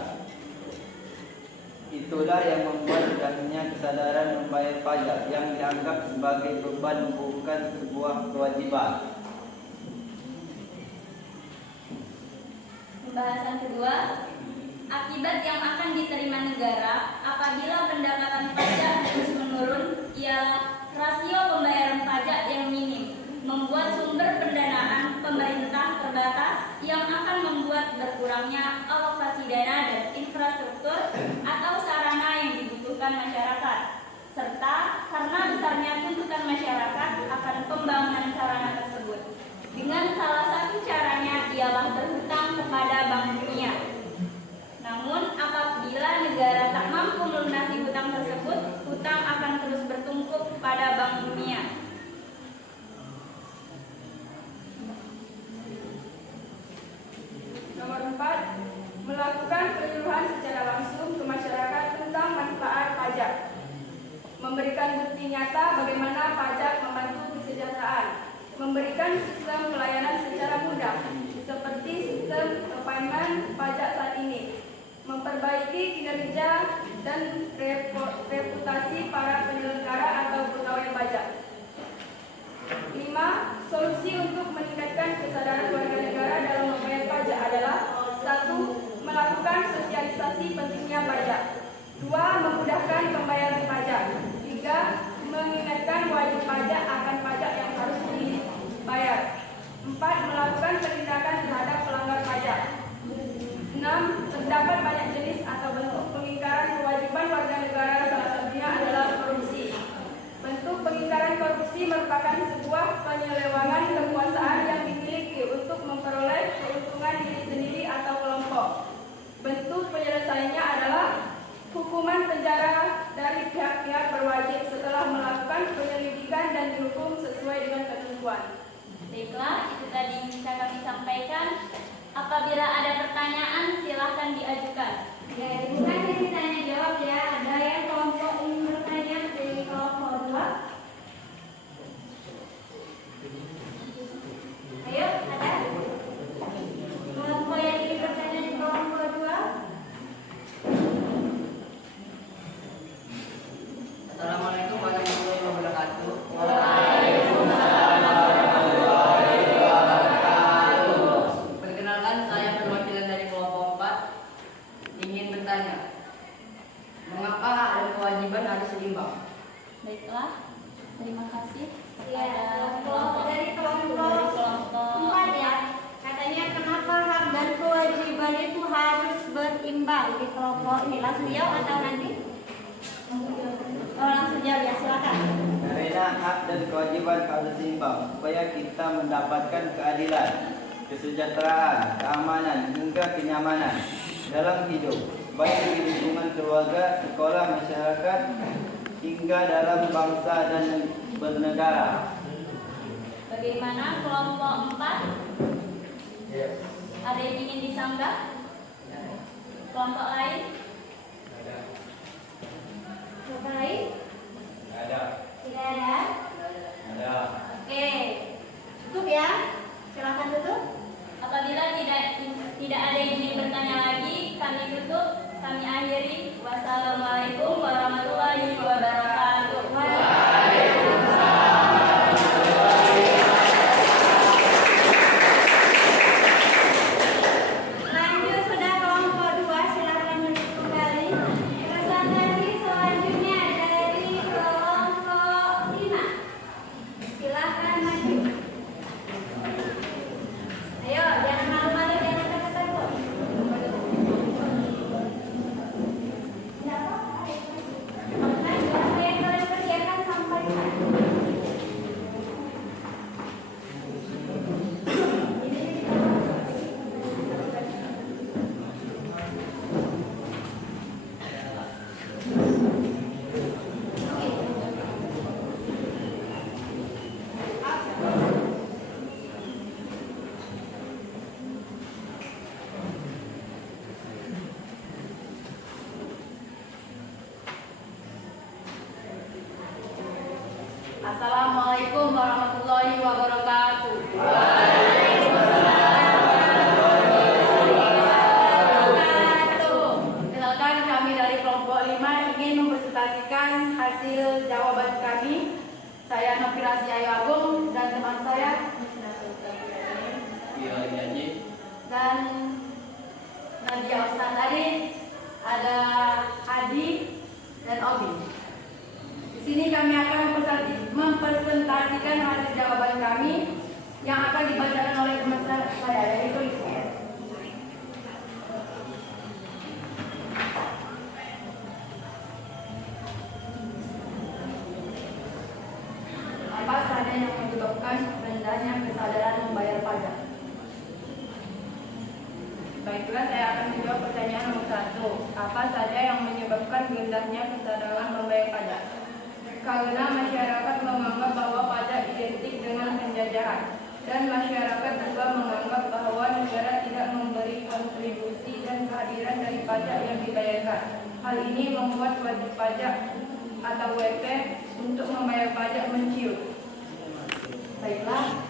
Itulah yang membuat rendahnya kesadaran membayar pajak yang dianggap sebagai beban bukan sebuah kewajiban. Pembahasan kedua, akibat yang akan diterima negara apabila pendapatan pajak terus menurun ialah rasio pembayaran pajak yang minim, membuat sumber pendanaan pemerintah terbatas yang akan membuat berkurangnya alokasi dana dan infrastruktur atau sarana yang dibutuhkan masyarakat, serta karena besarnya tuntutan masyarakat akan pembangunan sarana tersebut. Dengan salah satu caranya ialah berhutang kepada Bank Dunia. Namun apabila negara tak mampu melunasi hutang tersebut, hutang akan terus bertumpuk pada Bank Dunia. Nomor 4. Melakukan penyuluhan secara langsung ke masyarakat tentang manfaat pajak. Memberikan bukti nyata bagaimana pajak membantu kesejahteraan. Memberikan sistem pelayanan secara mudah, seperti sistem payment pajak saat ini. Memperbaiki kinerja dan reputasi para penyelenggara atau pegawai pajak. 5. Solusi untuk meningkatkan kesadaran warga negara dalam membayar pajak adalah 1. Melakukan sosialisasi pentingnya pajak. 2. Memudahkan pembayaran pajak. 3. Mengingatkan wajib pajak akan pajak yang harus dibayar. 4. Melakukan penindakan terhadap pelanggar pajak. 6. Terdapat banyak jenis atau bentuk pengingkaran kewajiban warga negara, salah satunya adalah korupsi. Bentuk pengingkaran korupsi merupakan sebuah penyelewengan kekuasaan yang dimiliki untuk memperoleh keuntungan diri sendiri atau kelompok. Bentuk penyelesaiannya adalah hukuman penjara dari pihak-pihak berwajib setelah melakukan penyelidikan dan dihukum sesuai dengan ketentuan. Baiklah, itu tadi yang bisa kami sampaikan. Apabila ada pertanyaan, silahkan diajukan. Ya, bukan yang ditanya jawab ya. Ada yang kelompok ingin bertanya dari kelompok 2? Ayo, ada? Kelompok yang ingin bertanya di kelompok 2? Assalamualaikum warahmatullahi wabarakatuh. Perkenalkan, saya perwakilan dari kelompok 4 ingin bertanya, mengapa hak dan kewajiban harus seimbang? Baiklah, terima kasih. Ya, Kelompok dari kelompok 4 ya. Katanya kenapa hak dan kewajiban itu harus berimbang di kelompok ini. Langsung jawab atau nanti? Oh, langsung jawab ya, silakan. Karena hak dan kewajiban harus seimbang supaya kita mendapatkan keadilan, kesejahteraan, keamanan hingga kenyamanan dalam hidup, baik di lingkungan keluarga, sekolah, masyarakat, hingga dalam bangsa dan bernegara. Bagaimana kelompok 4? Ada yang ingin disanggah? Kelompok lain? Kelompok lain? Ada. Tidak ada? Ada. Oke, cukup ya. Silakan tutup. Apabila tidak ada yang ingin bertanya lagi, kami tutup. Kami akhiri. Wassalamualaikum warahmatullahi wabarakatuh. Lanjut sudah kelompok 2, silakan duduk kembali. Presentasi selanjutnya dari kelompok 5. Silakan maju. Ayo, jangan malu-malu, jangan takut-takut. Tidak apa-apa. Apa yang kalian kerjakan sampaikan. Assalamualaikum warahmatullahi wabarakatuh. Silakan kami dari kelompok 5 ingin mempresentasikan hasil jawaban kami. Saya Nafirasi Ayu Agung dan teman saya dan Nadia Ustaz tadi, ada Adi dan Obi. Di sini kami akan mempresentasikan hasil jawaban kami yang akan dibacakan oleh teman saya, yaitu Ismail. Apa saja yang menyebabkan rendahnya kesadaran membayar pajak? Baiklah, saya akan menjawab pertanyaan nomor 1. Apa saja yang menyebabkan rendahnya kesadaran membayar pajak? Karena masyarakat menganggap bahwa pajak identik dengan penjajahan, dan masyarakat juga menganggap bahwa negara tidak memberi kontribusi dan kehadiran dari pajak yang dibayarkan. Hal ini membuat wajib pajak atau WP untuk membayar pajak menciut. Baiklah,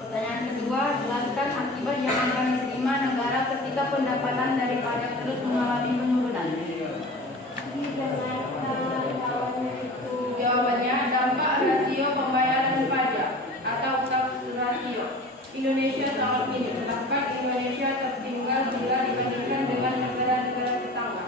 pertanyaan kedua, jelaskan akibat yang akan diterima negara ketika pendapatan dari pajak terus mengalami penurunan. Jawabannya, dampak rasio pembayaran pajak atau tax ratio Indonesia sangat minim, bahkan Indonesia tertinggal bila dibandingkan dengan negara-negara tetangga.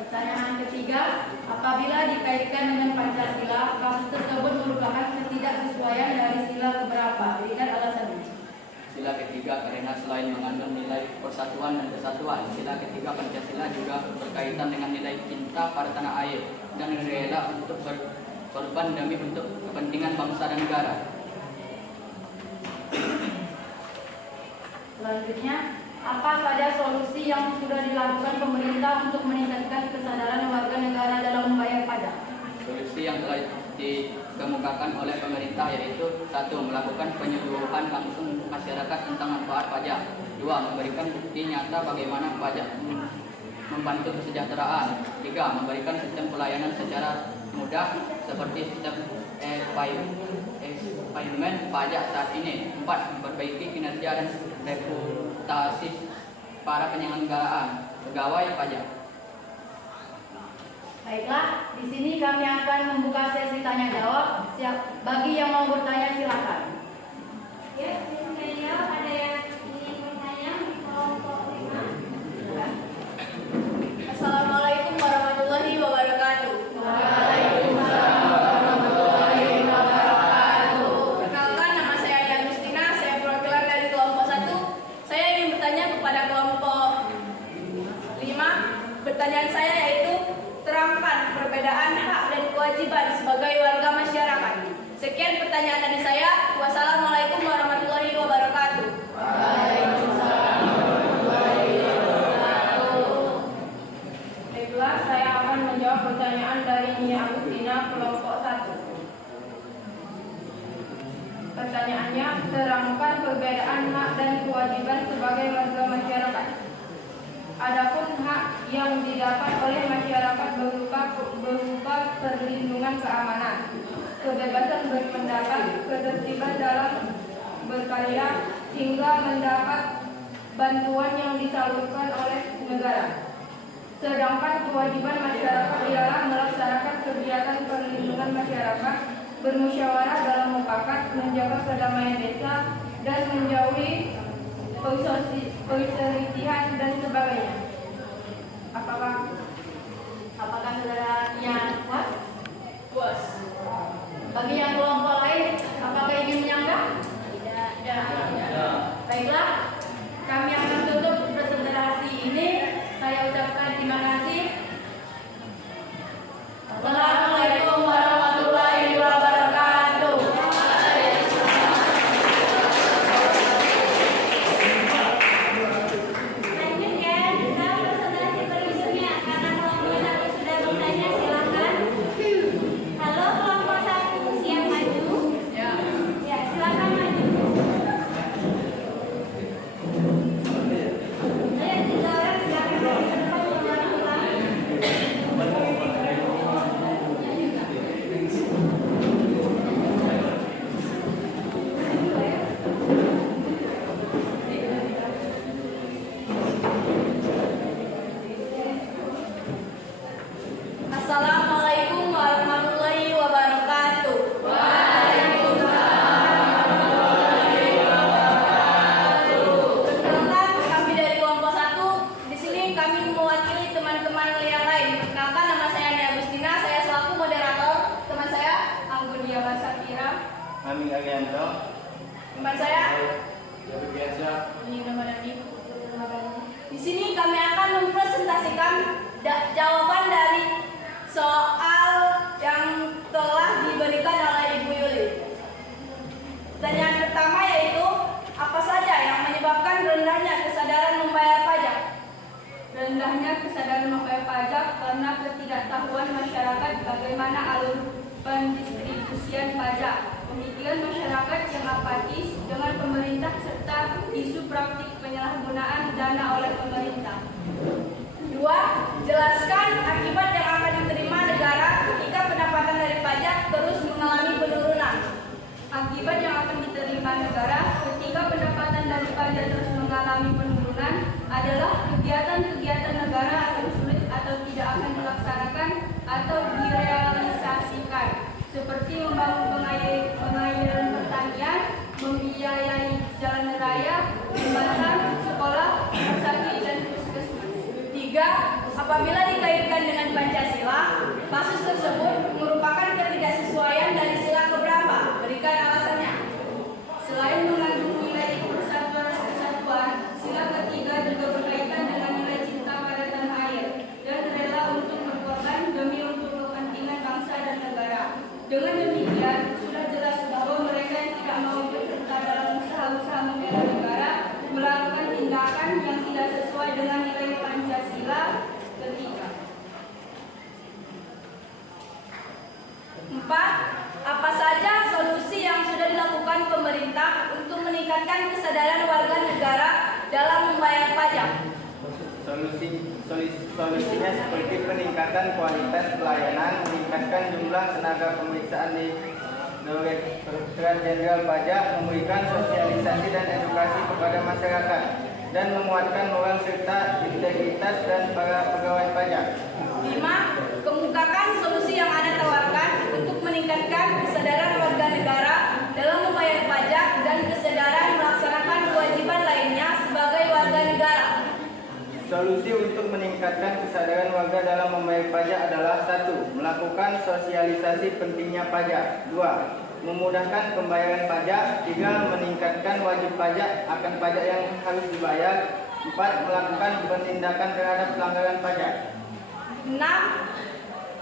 Pertanyaan ketiga, apabila dikaitkan dengan Pancasila, kasus tersebut merupakan ketidaksesuaian dari sila keberapa? Berikan alasannya. Sila ketiga karena selain mengandung nilai persatuan dan kesatuan, sila ketiga Pancasila juga berkaitan dengan nilai cinta pada tanah air dan rela untuk berkorban demi untuk kepentingan bangsa dan negara. Selanjutnya, apa saja solusi yang sudah dilakukan pemerintah untuk meningkatkan kesadaran warga negara dalam membayar pajak? Solusi yang telah dikemukakan oleh pemerintah yaitu 1. Melakukan penyuluhan langsung masyarakat tentang manfaat pajak. 2. Memberikan bukti nyata bagaimana pajak membantu kesejahteraan. 3. Memberikan sistem pelayanan secara mudah seperti sistem payment pajak saat ini. 4. Memperbaiki kinerja dan reputasi para penyelenggaraan pegawai pajak. Baiklah, di sini kami akan membuka sesi tanya jawab. Bagi yang mau bertanya silakan. Ya, sesi ada yang ingin bertanya di kelompok 5. Assalamualaikum warahmatullahi wabarakatuh. Waalaikumsalam warahmatullahi wabarakatuh. Perkenalkan, nama saya Adi Agustina, saya perwakilan dari kelompok 1. Saya ingin bertanya kepada kelompok 5. Pertanyaan saya yaitu terangkan perbedaan pertanyaannya terangkan perbedaan hak dan kewajiban sebagai warga masyarakat. Adapun hak yang didapat oleh masyarakat berupa perlindungan keamanan, kebebasan berpendapat, ketertiban dalam berkarya, hingga mendapat bantuan yang disalurkan oleh negara. Sedangkan kewajiban masyarakat ialah melaksanakan kegiatan perlindungan masyarakat, bermusyawarah dalam mufakat, menjaga kedamaian desa, dan menjauhi perselisihan dan sebagainya. Apakah saudaranya puas? Puas. Bagi yang kelompok lain, apakah ingin menyanggah? Tidak. Baiklah, kami akan tutup presentasi ini. Saya ucapkan terima kasih. Assalamualaikum warahmatullahi wabarakatuh. Lanjut ya, kita presentasi berikutnya karena kelompok 1 sudah bertanya, silakan. Halo kelompok 1, siap maju? Ya, silakan maju. Ayo 3 orang silakan maju ke depan ulang-ulang. Assalamualaikum warahmatullahi wabarakatuh. Perkenalkan, kami dari kelompok 1. Di sini kami mewakili teman-teman yang lain. Perkenalkan, nama saya Nia Agustina. Saya selaku moderator. Teman saya Anggun Diama Sakira. Amin Arianto. Teman saya Nina Madani. Di sini kami akan mempresentasikan jawaban dari soal yang telah diberikan oleh Ibu Yuli. Pertanyaan pertama yaitu, apa saja yang menyebabkan rendahnya kesadaran membayar pajak? Rendahnya kesadaran membayar pajak karena ketidaktahuan masyarakat bagaimana alur pendistribusian pajak, pemikiran masyarakat yang apatis dengan pemerintah, serta isu praktik penyalahgunaan dana oleh pemerintah. 2. Jelaskan akibat yang akan diterima negara ketika pendapatan dari pajak terus mengalami penurunan. Akibat yang akan diterima negara ketika pendapatan dari pajak terus mengalami penurunan adalah kegiatan-kegiatan negara akan sulit atau tidak akan dilaksanakan atau direalisasikan, seperti membangun pengairan pertanian, membiayai jalan raya, jembatan, sekolah, rumah sakit, dan puskesmas. 3. Apabila dikaitkan dengan Pancasila, kasus tersebut merupakan ketidaksesuaian dari sila keberapa? Berikan alasannya. Selain mengandung nilai persatuan, sila ketiga juga berkaitan dengan nilai cinta pada tanah air dan rela untuk berkorban demi untuk kepentingan bangsa dan negara. Dengan demikian, sudah jelas bahwa mereka yang tidak mau berserta dalam usaha-usaha membela negara melakukan tindakan yang tidak sesuai dengan nilai Pancasila ketiga. 4. Apa saja solusi yang sudah dilakukan pemerintah untuk meningkatkan kesadaran warga negara dalam membayar pajak? Solusinya seperti peningkatan kualitas pelayanan, meningkatkan jumlah tenaga pemeriksaan di Direktorat Jenderal Pajak, memberikan sosialisasi dan edukasi kepada masyarakat, dan menguatkan moral serta integritas dan para pegawai pajak. 5. Kemukakan solusi yang Anda tawarkan untuk meningkatkan kesadaran warga negara dalam membayar pajak dan kesadaran melaksanakan kewajiban lainnya sebagai warga negara. Solusi untuk meningkatkan kesadaran warga dalam membayar pajak adalah 1. Melakukan sosialisasi pentingnya pajak. 2. Memudahkan pembayaran pajak. 3. Meningkatkan wajib pajak akan pajak yang harus dibayar. 4. Melakukan penindakan terhadap pelanggaran pajak. 6.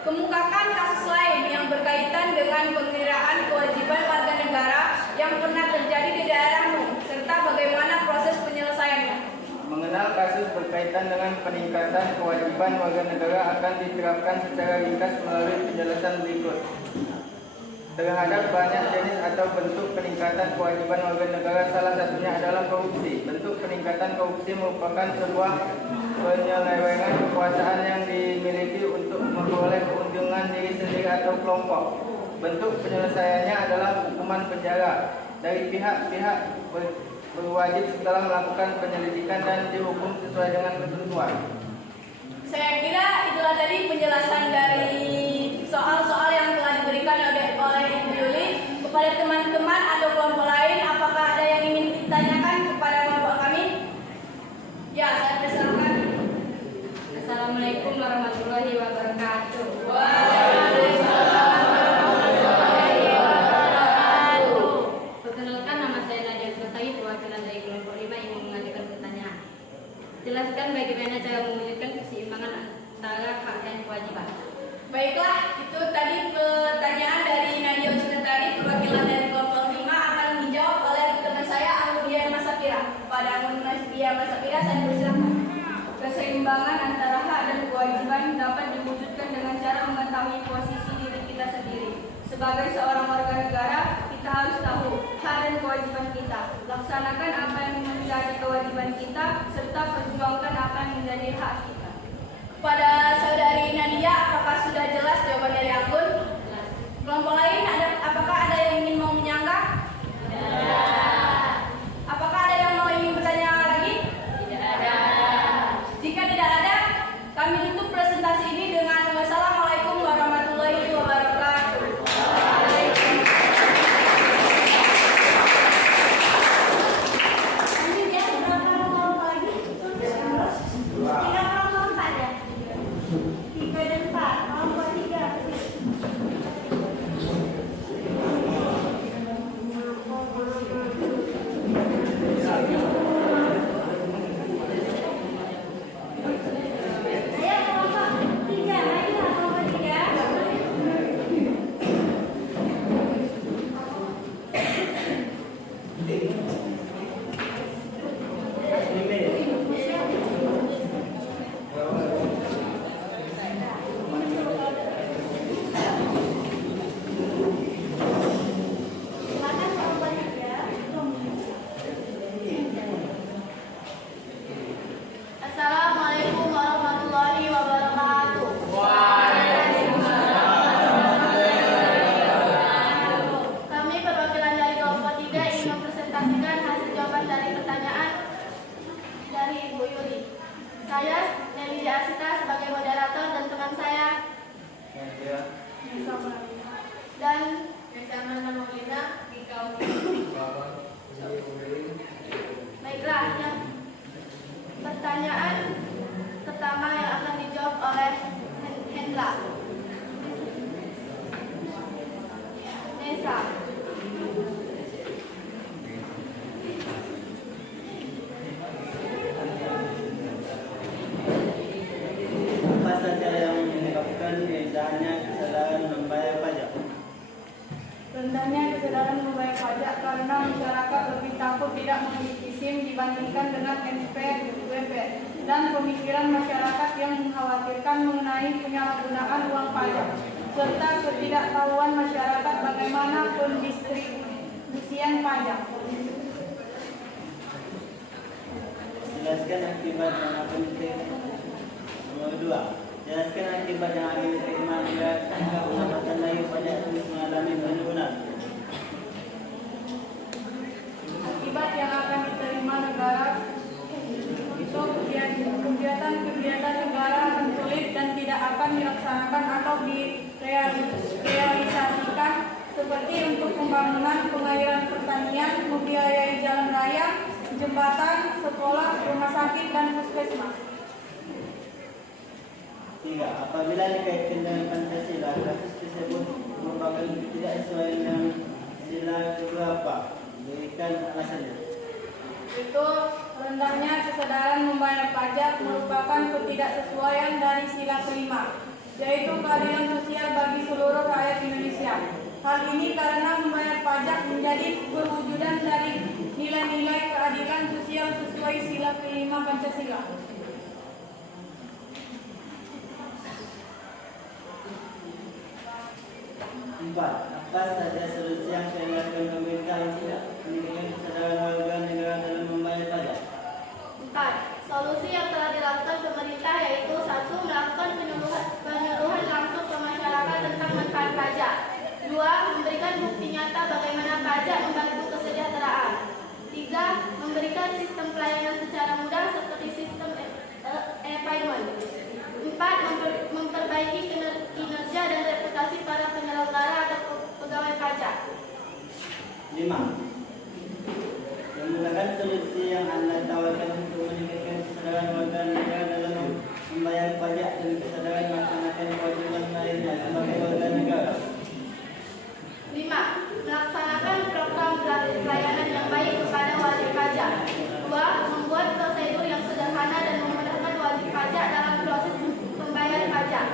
Kemukakan kasus lain yang berkaitan dengan pengiraan kewajiban warga negara yang pernah terjadi di daerahmu, serta bagaimana proses penyelesaiannya. Mengenal kasus berkaitan dengan peningkatan kewajiban warga negara akan diterapkan secara ringkas melalui penjelasan berikut. terhadap banyak jenis atau bentuk peningkatan kewajiban warga negara, salah satunya adalah korupsi. Bentuk peningkatan korupsi merupakan sebuah penyelewengan kekuasaan yang dimiliki untuk memperoleh keuntungan diri sendiri atau kelompok. Bentuk penyelesaiannya adalah hukuman penjara dari pihak-pihak berwajib setelah melakukan penyelidikan dan dihukum sesuai dengan ketentuan. Saya kira itulah tadi penjelasan dari soal-soal yang telah diberikan oleh Ibu Yuli. Kepada teman-teman atau kelompok lain, apakah ada yang ingin ditanyakan kepada kelompok kami? Ya, saya persilakan. Assalamualaikum warahmatullahi wabarakatuh. Waalaikumsalam warahmatullahi wabarakatuh. Perkenalkan, nama saya Nadia Sultani, perwakilan dari kelompok 5 yang mengajukan pertanyaan. Jelaskan bagaimana cara mewujudkan keseimbangan antara hak dan kewajiban. Baiklah, itu tadi pertanyaan dari Nadia Sultani, perwakilan dari kelompok 5 akan dijawab oleh teman saya Anggudian Masapira. Pada Anggudian Masapira saya persilakan. Keseimbangan antara hak dan kewajiban dapat diwujudkan dengan cara mengetahui posisi diri kita sendiri. Sebagai seorang warga negara, kita harus tahu hak dan kewajiban kita. Laksanakan apa yang menjadi kewajiban kita, serta perjuangkan apa yang menjadi hak kita. Pada saudari Nadia, apakah sudah jelas jawaban dari Anggun? Kelompok lain, apakah ada yang ingin mau menyanggah? Apakah ada yang mau ingin bertanya lagi? Tidak ada. Jika tidak ada, kami tutup presentasi ini dengan wassalamualaikum warahmatullahi wabarakatuh. Lanjut ya, berapa kelompok lagi? 3 kelompok 4 ya? 3 dan 4, kelompok 3. Ayo kelompok 3, ayolah kelompok 3. Silakan kelompok 3. Assalamualaikum warahmatullahi wabarakatuh. Kami perwakilan dari kelompok 3 ingin mempresentasikan hasil jawaban dari pertanyaan dari Ibu Yuli. Saya Nelly Asita sebagai moderator dan teman saya dan bersama Maulina Baiklah, yang pertanyaan pertama yang akan dijawab oleh Hendra. Nesa. Apa saja yang menyebabkan rendahnya kesadaran membayar pajak? Rendahnya kesadaran membayar pajak karena masyarakat lebih takut tidak memiliki SIM dibandingkan dengan NPWP, dan pemikiran masyarakat yang mengkhawatirkan mengenai penyalahgunaan uang pajak, serta ketidaktahuan masyarakat bagaimana pendistribusian pajak. Jelaskan akibat yang akan diterima. Nomor 2. Jelaskan akibat yang akan diterima bila jika pendapatan dari pajak terus mengalami penurunan. Akibat yang akan diterima negara itu kegiatan-kegiatan negara akan sulit dan tidak akan dilaksanakan atau direalisasikan, seperti untuk pembangunan pengairan pertanian, membiayai jalan raya, jembatan, sekolah, rumah sakit, dan puskesmas. 3. Apabila dikaitkan dengan Pancasila, kasus tersebut merupakan tidak sesuai dengan sila keberapa? Berikan alasannya. Itu rendahnya kesadaran membayar pajak merupakan ketidaksesuaian dari sila kelima, yaitu keadilan sosial bagi seluruh rakyat Indonesia. Hal ini karena membayar pajak menjadi perwujudan dari nilai-nilai keadilan sosial sesuai sila kelima Pancasila. 4. Apa saja solusi yang dilakukan pemerintah untuk meningkatkan kesadaran warga negara dalam membayar pajak? 4. Solusi yang telah dilakukan pemerintah yaitu 1. Melakukan penyuluhan langsung ke masyarakat tentang manfaat pajak. 2. Memberikan bukti nyata bagaimana pajak membantu kesejahteraan. 3. Memberikan sistem pelayanan secara mudah seperti sistem e-payment. 4. Memperbaiki kinerja dan reputasi para penyelenggara atau pegawai pajak. 5. Menggunakan solusi yang Anda tawarkan untuk meningkatkan kesadaran warga negara dalam membayar pajak dan kesadaran melaksanakan kewajiban lainnya sebagai warga negara. 5. Melaksanakan program pelayanan yang baik kepada wajib pajak. 2. Membuat prosedur yang sederhana dan memudahkan wajib pajak dalam proses pembayaran pajak.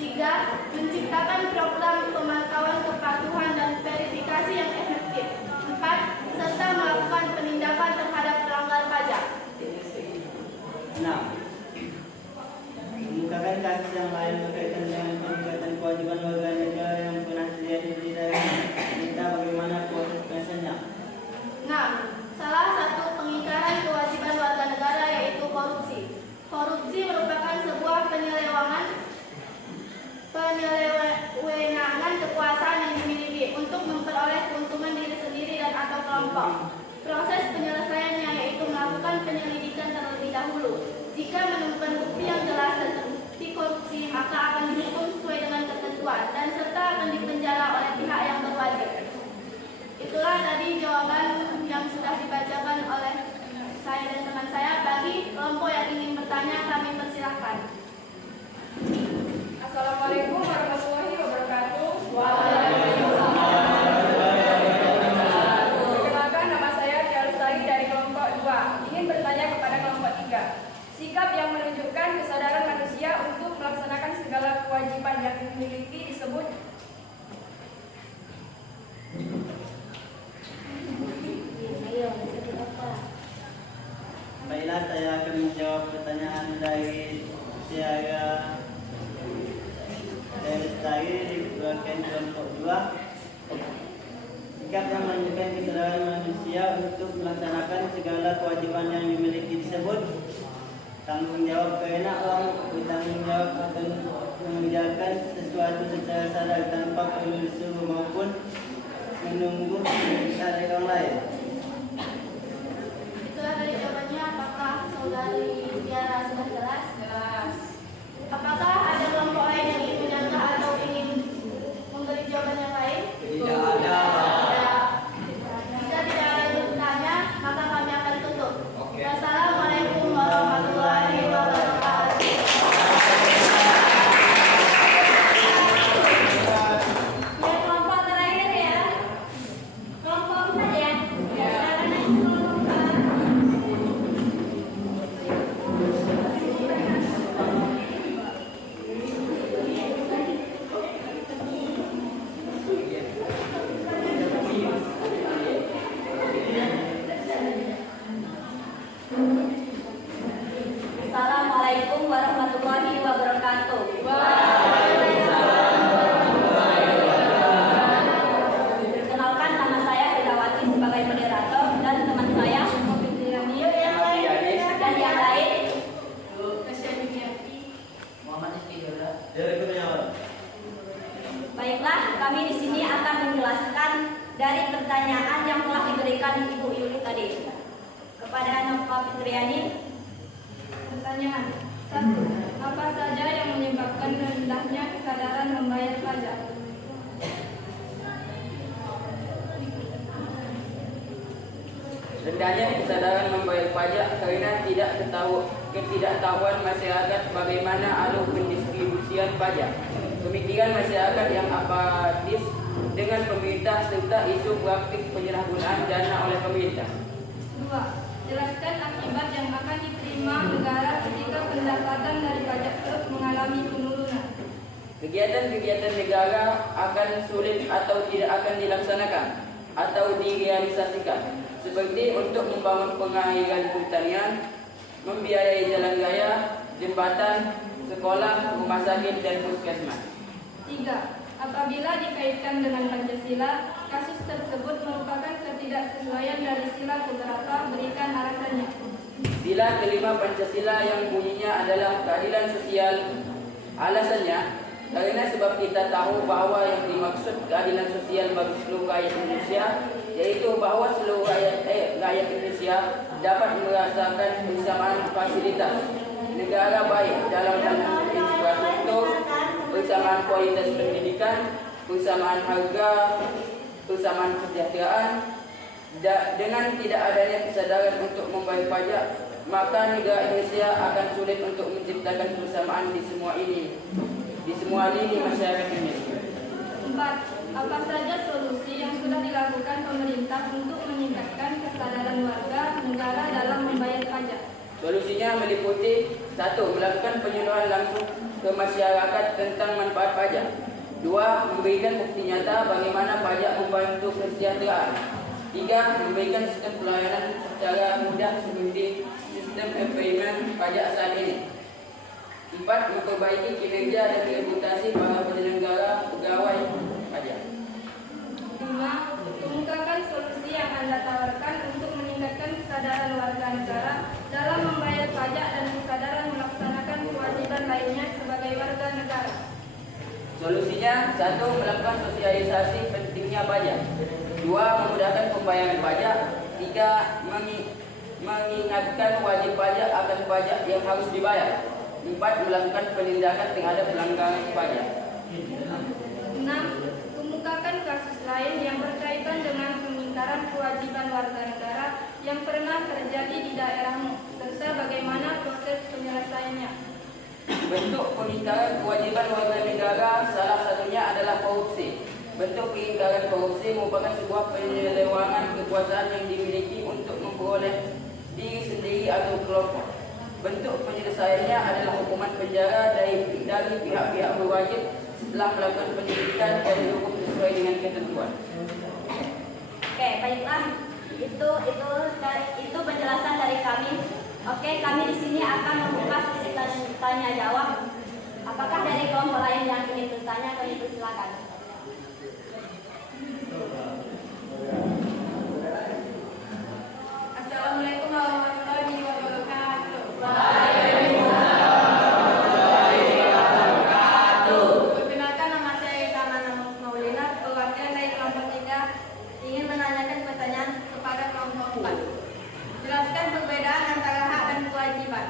3. Menciptakan program pemantauan kepatuhan dan verifikasi yang efektif. 4. Serta melakukan penindakan terhadap pelanggar pajak. 6. Mengemukakan kasus yang lain berkaitan dengan peningkatan kewajiban warga negara yang pernah terjadi di daerah kita, bagaimana proses penyelesaiannya? 6. Salah satu pengingkaran kewajiban warga negara yaitu korupsi. Korupsi merupakan sebuah penyelewengan kekuasaan yang dimiliki untuk memperoleh keuntungan diri sendiri dan atau kelompok. Proses penyelesaiannya yaitu melakukan penyelidikan terlebih dahulu. Jika menemukan bukti yang jelas dan terbukti korupsi, maka akan dihukum sesuai dengan ketentuan dan serta akan dipenjara oleh pihak yang berwajib. Itulah tadi jawaban yang sudah dibacakan oleh saya dan teman saya. Bagi kelompok yang ingin bertanya, kami persilahkan. Assalamualaikum warahmatullahi wabarakatuh. Perkenalkan, nama saya Tialustari dari kelompok 2. Ingin bertanya kepada kelompok 3. Sikap yang menunjukkan kesadaran manusia untuk melaksanakan segala kewajiban yang dimiliki disebut. Baiklah, saya akan menjawab pertanyaan dari Tiara Lestari dikeluarkan kelompok 2. Sikap yang menunjukkan kesadaran manusia untuk melaksanakan segala kewajiban yang dimiliki disebut tanggung jawab, kerana orang bertanggung jawab akan mengerjakan sesuatu secara sadar tanpa perlu disuruh maupun menunggu perintah dari orang lain. Itulah dari jawabannya. Apakah saudari Tiara sudah jelas? Jelas. Apakah ada kelompok lain yang ingin menyanggah atau ingin memberi jawaban yang lain? Tidak ada. Jika tidak ada yang bertanya, maka kami akan tutup. Wassalamualaikum warahmatullahi wabarakatuh. Ya, kelompok terakhir ya. Kelompok 4 ya. Silakan naik ke kelompok 4. Assalamualaikum warahmatullahi wabarakatuh. Perkenalkan, nama saya Ridawati sebagai moderator dan teman saya dan yang lain. Baiklah, kami di sini akan menjelaskan dari pertanyaan yang telah diberikan Ibu Yuli tadi kepada Nova Fitriani. Pertanyaan 1. Apa saja yang menyebabkan rendahnya kesadaran membayar pajak? Rendahnya kesadaran membayar pajak karena ketidaktahuan masyarakat bagaimana alur pendistribusian pajak, pemikiran masyarakat yang apatis dengan pemerintah serta isu praktik penyalahgunaan dana oleh pemerintah. 2. Jelaskan akibat yang akan diterima negara ketika pendapatan dari pajak terus mengalami penurunan. Kegiatan-kegiatan negara akan sulit atau tidak akan dilaksanakan atau direalisasikan, seperti untuk membangun pengairan pertanian, membiayai jalan raya, jembatan, sekolah, rumah sakit, dan puskesmas. 3. Apabila dikaitkan dengan Pancasila, kasus tersebut merupakan ketidaksesuaian dari sila keberapa, berikan alasannya. Sila kelima Pancasila yang bunyinya adalah keadilan sosial. Alasannya, karena sebab kita tahu bahwa yang dimaksud keadilan sosial bagi seluruh rakyat Indonesia, yaitu bahwa seluruh rakyat Indonesia dapat merasakan persamaan fasilitas negara baik dalam infrastruktur, persamaan kualitas pendidikan, persamaan harga, persamaan kesejahteraan. Dengan tidak adanya kesadaran untuk membayar pajak, maka negara Indonesia akan sulit untuk menciptakan persamaan di semua lini masyarakat Indonesia. 4. Apa saja solusi yang sudah dilakukan pemerintah untuk meningkatkan kesadaran warga negara dalam membayar pajak? Solusinya meliputi 1. Melakukan penyuluhan langsung ke masyarakat tentang manfaat pajak. 2. Memberikan bukti nyata bagaimana pajak membantu kesejahteraan. 3. Memberikan sistem pelayanan secara mudah seperti sistem e-payment pajak saat ini. 4. Memperbaiki kinerja dan reputasi para penyelenggara pegawai pajak. 5. Kemukakan solusi yang Anda tawarkan untuk meningkatkan kesadaran warga negara dalam membayar pajak dan kesadaran melaksanakan kewajiban lainnya sebagai warga negara. Solusinya 1. Melakukan sosialisasi pentingnya pajak. 2. Memudahkan pembayaran pajak. 3. Mengingatkan wajib pajak akan pajak yang harus dibayar. 4. Melakukan penindakan terhadap pelanggaran pajak. 6. Kemukakan kasus lain yang berkaitan dengan pengingkaran kewajiban warga negara yang pernah terjadi di daerahmu, serta bagaimana proses penyelesaiannya. Bentuk pengingkaran kewajiban warga negara salah satunya adalah korupsi. Bentuk pengingkaran korupsi merupakan sebuah penyelewengan kekuasaan yang dimiliki untuk memperoleh diri sendiri atau kelompok. Bentuk penyelesaiannya adalah hukuman penjara dari pihak-pihak berwajib setelah melakukan penyidikan dan dihukum sesuai dengan ketentuan. Oke, baiklah. Itu penjelasan dari kami. Oke, kami di sini akan membuka sesi tanya jawab. Apakah dari kelompok lain yang ingin bertanya, kami persilakan. Assalamualaikum warahmatullahi wabarakatuh. Perkenalkan, nama saya Kamana Maulina, perwakilan dari kelompok 3, ingin menanyakan pertanyaan kepada kelompok 4. Jelaskan perbedaan antara hak dan kewajiban.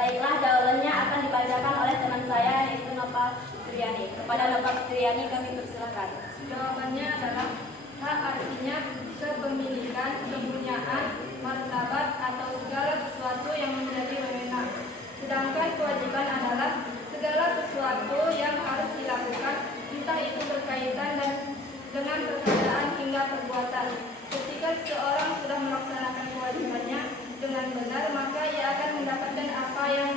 Baiklah, jawabannya akan dibacakan oleh teman saya, yaitu Nova Triani. Kepada Nova Triani kami persilakan. Jawabannya adalah hak artinya kepemilikan, kepunyaan, martabat atau segala sesuatu yang menjadi wewenang. Sedangkan kewajiban adalah segala sesuatu yang harus dilakukan, entah itu berkaitan dengan perkataan hingga perbuatan. Ketika seseorang sudah melaksanakan kewajibannya dengan benar, maka ia akan mendapatkan apa yang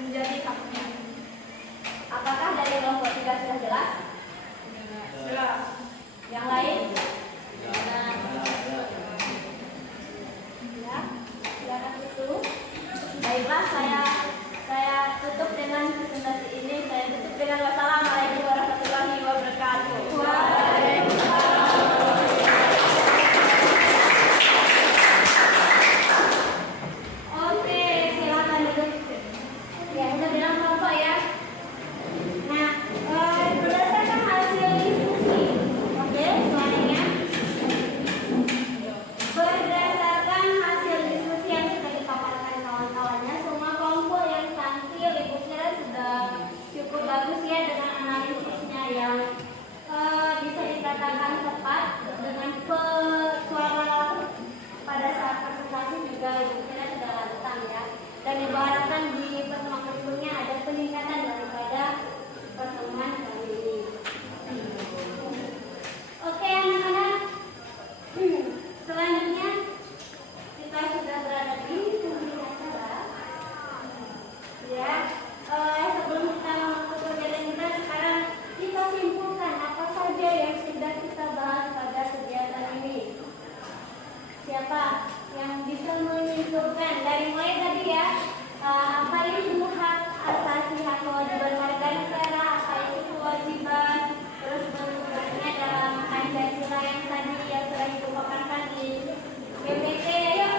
menjadi haknya. Apakah dari kelompok 3 sudah jelas? Jelas. Yang lain? Ya, silakan tutup. Baiklah, saya tutup dengan presentasi ini. Saya tutup dengan wassalamualaikum warahmatullahi wabarakatuh. Oke, silakan duduk. Ya, kita bilang kelompok ya. Nah, berdasarkan hasil diskusi, oke, semuanya. Berdasarkan hasil diskusi yang sudah dipaparkan kawan-kawannya, semua kelompok mulai tadi ya. Apa itu hak asasi, hak kewajiban warga negara, apa itu kewajiban, terus bentuknya dalam Pancasila yang tadi yang sudah dikemukakan di GBT. Ayo,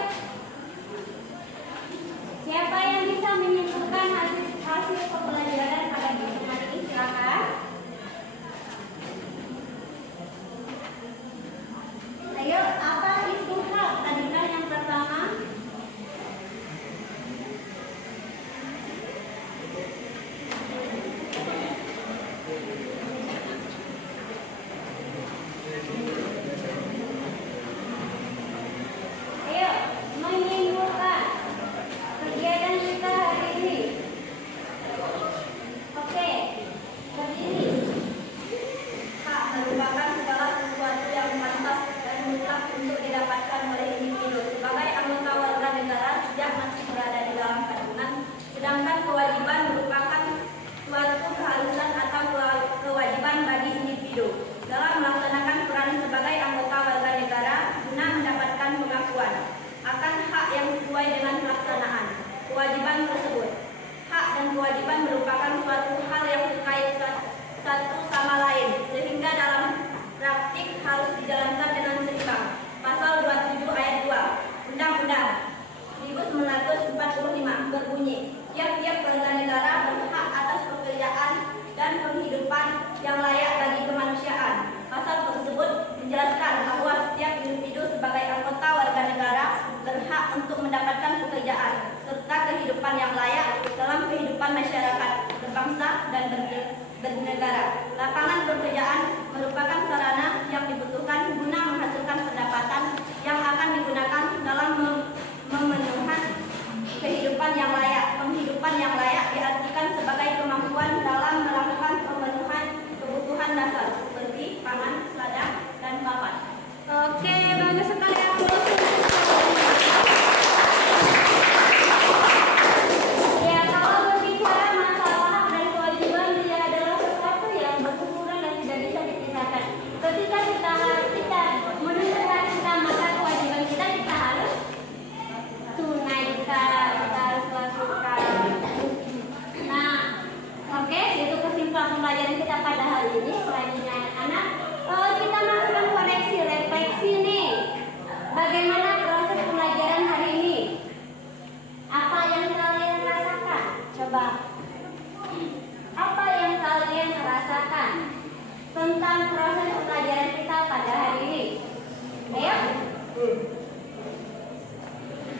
siapa yang bisa menyimpulkan hasil pembelajaran pada pertemuan ini? Silakan. Ayo, apa itu hak? Tadi kan yang pertama. Ayo, menyimpulkan kegiatan kita hari ini. Oke, begini. Hak merupakan segala sesuatu yang pantas dan mutlak untuk didapatkan oleh individu sebagai anggota warga negara sejak masih berada di dalam kandungan. Sedangkan kewajiban merupakan suatu keharusan atau kewajiban bagi individu dalam melaksanakan peran sebagai anggota warga negara guna mendapatkan pengakuan akan hak yang sesuai dengan pelaksanaan kewajiban tersebut. Hak dan kewajiban merupakan suatu hal yang terkait satu sama lain, sehingga dalam praktik harus dijalankan dengan seimbang. Pasal 27 ayat 2 Undang-Undang 1945 berbunyi, tiap-tiap warga negara berhak atas pekerjaan dan penghidupan yang layak bagi kemanusiaan. Pasal tersebut menjelaskan bahwa setiap individu sebagai anggota warga negara berhak untuk mendapatkan pekerjaan serta kehidupan yang layak dalam kehidupan masyarakat berbangsa dan bernegara. Lapangan pekerjaan merupakan sarana yang dibutuhkan guna menghasilkan pendapatan yang akan digunakan dalam memenuhi kehidupan yang layak. Penghidupan yang layak diartikan sebagai kemampuan dalam melakukan pemenuhan kebutuhan dasar seperti pangan, ladang, dan papan. Oke, bagus sekali. Ya, kalau berbicara masalah hak dan kewajiban, dia adalah sesuatu yang berhubungan dan tidak bisa dipisahkan. Ketika kita menunjukkan kita maka kewajiban kita harus tunaikan, kita harus lakukan. Nah, oke, itu kesimpulan pembelajaran kita pada hari ini. Selanjutnya anak-anak, kita melakukan koreksi, refleksi nih. Bagaimana proses pembelajaran hari ini? Apa yang kalian rasakan? Coba. Apa yang kalian rasakan tentang proses pembelajaran kita pada hari ini? Ayo.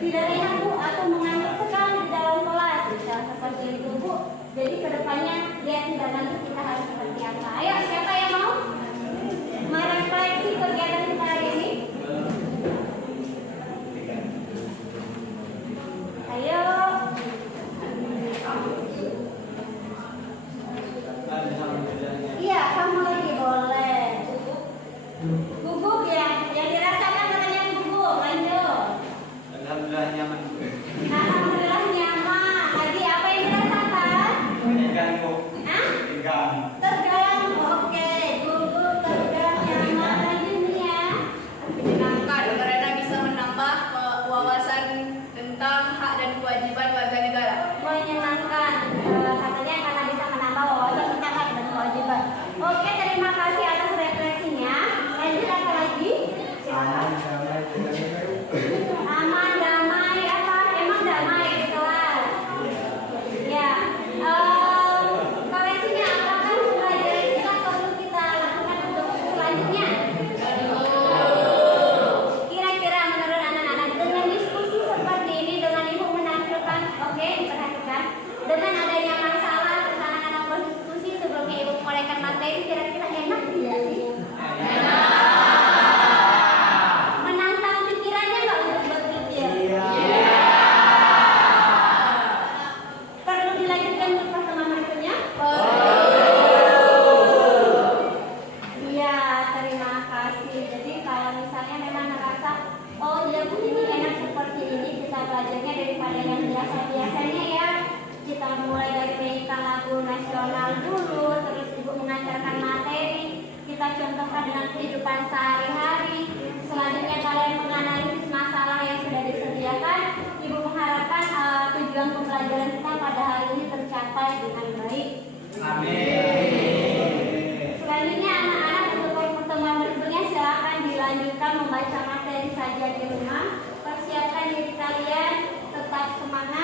Tidak lihat Bu atau mengambil sekali di dalam kelas, bisa seperti itu Bu. Jadi kedepannya lihat tidak nanti kita harus seperti apa. Ayo, siapa yang mau merefleksi kegiatan kita hari ini? Ayo. Iya, kamu lagi boleh. Gugup ya, yang dirasakan katanya gugup. Lanjut. Alhamdulillah nyaman. Alhamdulillah nyaman. Lagi apa yang dirasakan? Tegang Bu. Hah? Tegang. Tegang. Oke, gugup, tegang, nyaman. Lanjut nih ya. Menyenangkan karena bisa menambah wawasan tentang hak dan kewajiban warga negara. Menyenangkan, katanya karena bisa menambah wawasan tentang hak dan kewajiban. Oke, terima kasih atas refleksinya. Lanjut apa lagi? Aman, damai, apa? Emang damai di kelas? Ya. Koreksinya apakah pembelajaran kita perlu kita lakukan untuk selanjutnya? Kira-kira menurut anak-anak dengan diskusi seperti ini, dengan ibu menampilkan, oke, diperhatikan, dengan adanya masalah, terus anak-anak berdiskusi sebelumnya ibu memulaikan materi, kira-kira enak tidak sih? Menantang pikirannya nggak untuk berpikir? Perlu dilanjutkan untuk pertemuan berikutnya? Iya, terima kasih. Jadi kalau misalnya memang merasa, oh dia begini enak seperti ini, kita belajarnya daripada yang biasa-biasanya ya. Kita mulai dari penyitaan lagu nasional dulu, terus ibu mengajarkan materi, kita contohkan dengan kehidupan sehari-hari. Selanjutnya kalian menganalisis masalah yang sudah disediakan. Ibu mengharapkan pembelajaran kita pada hari ini tercapai dengan baik. Selanjutnya anak-anak untuk pertemuan berikutnya silakan dilanjutkan membaca materi saja di rumah. Persiapkan diri kalian, tetap semangat.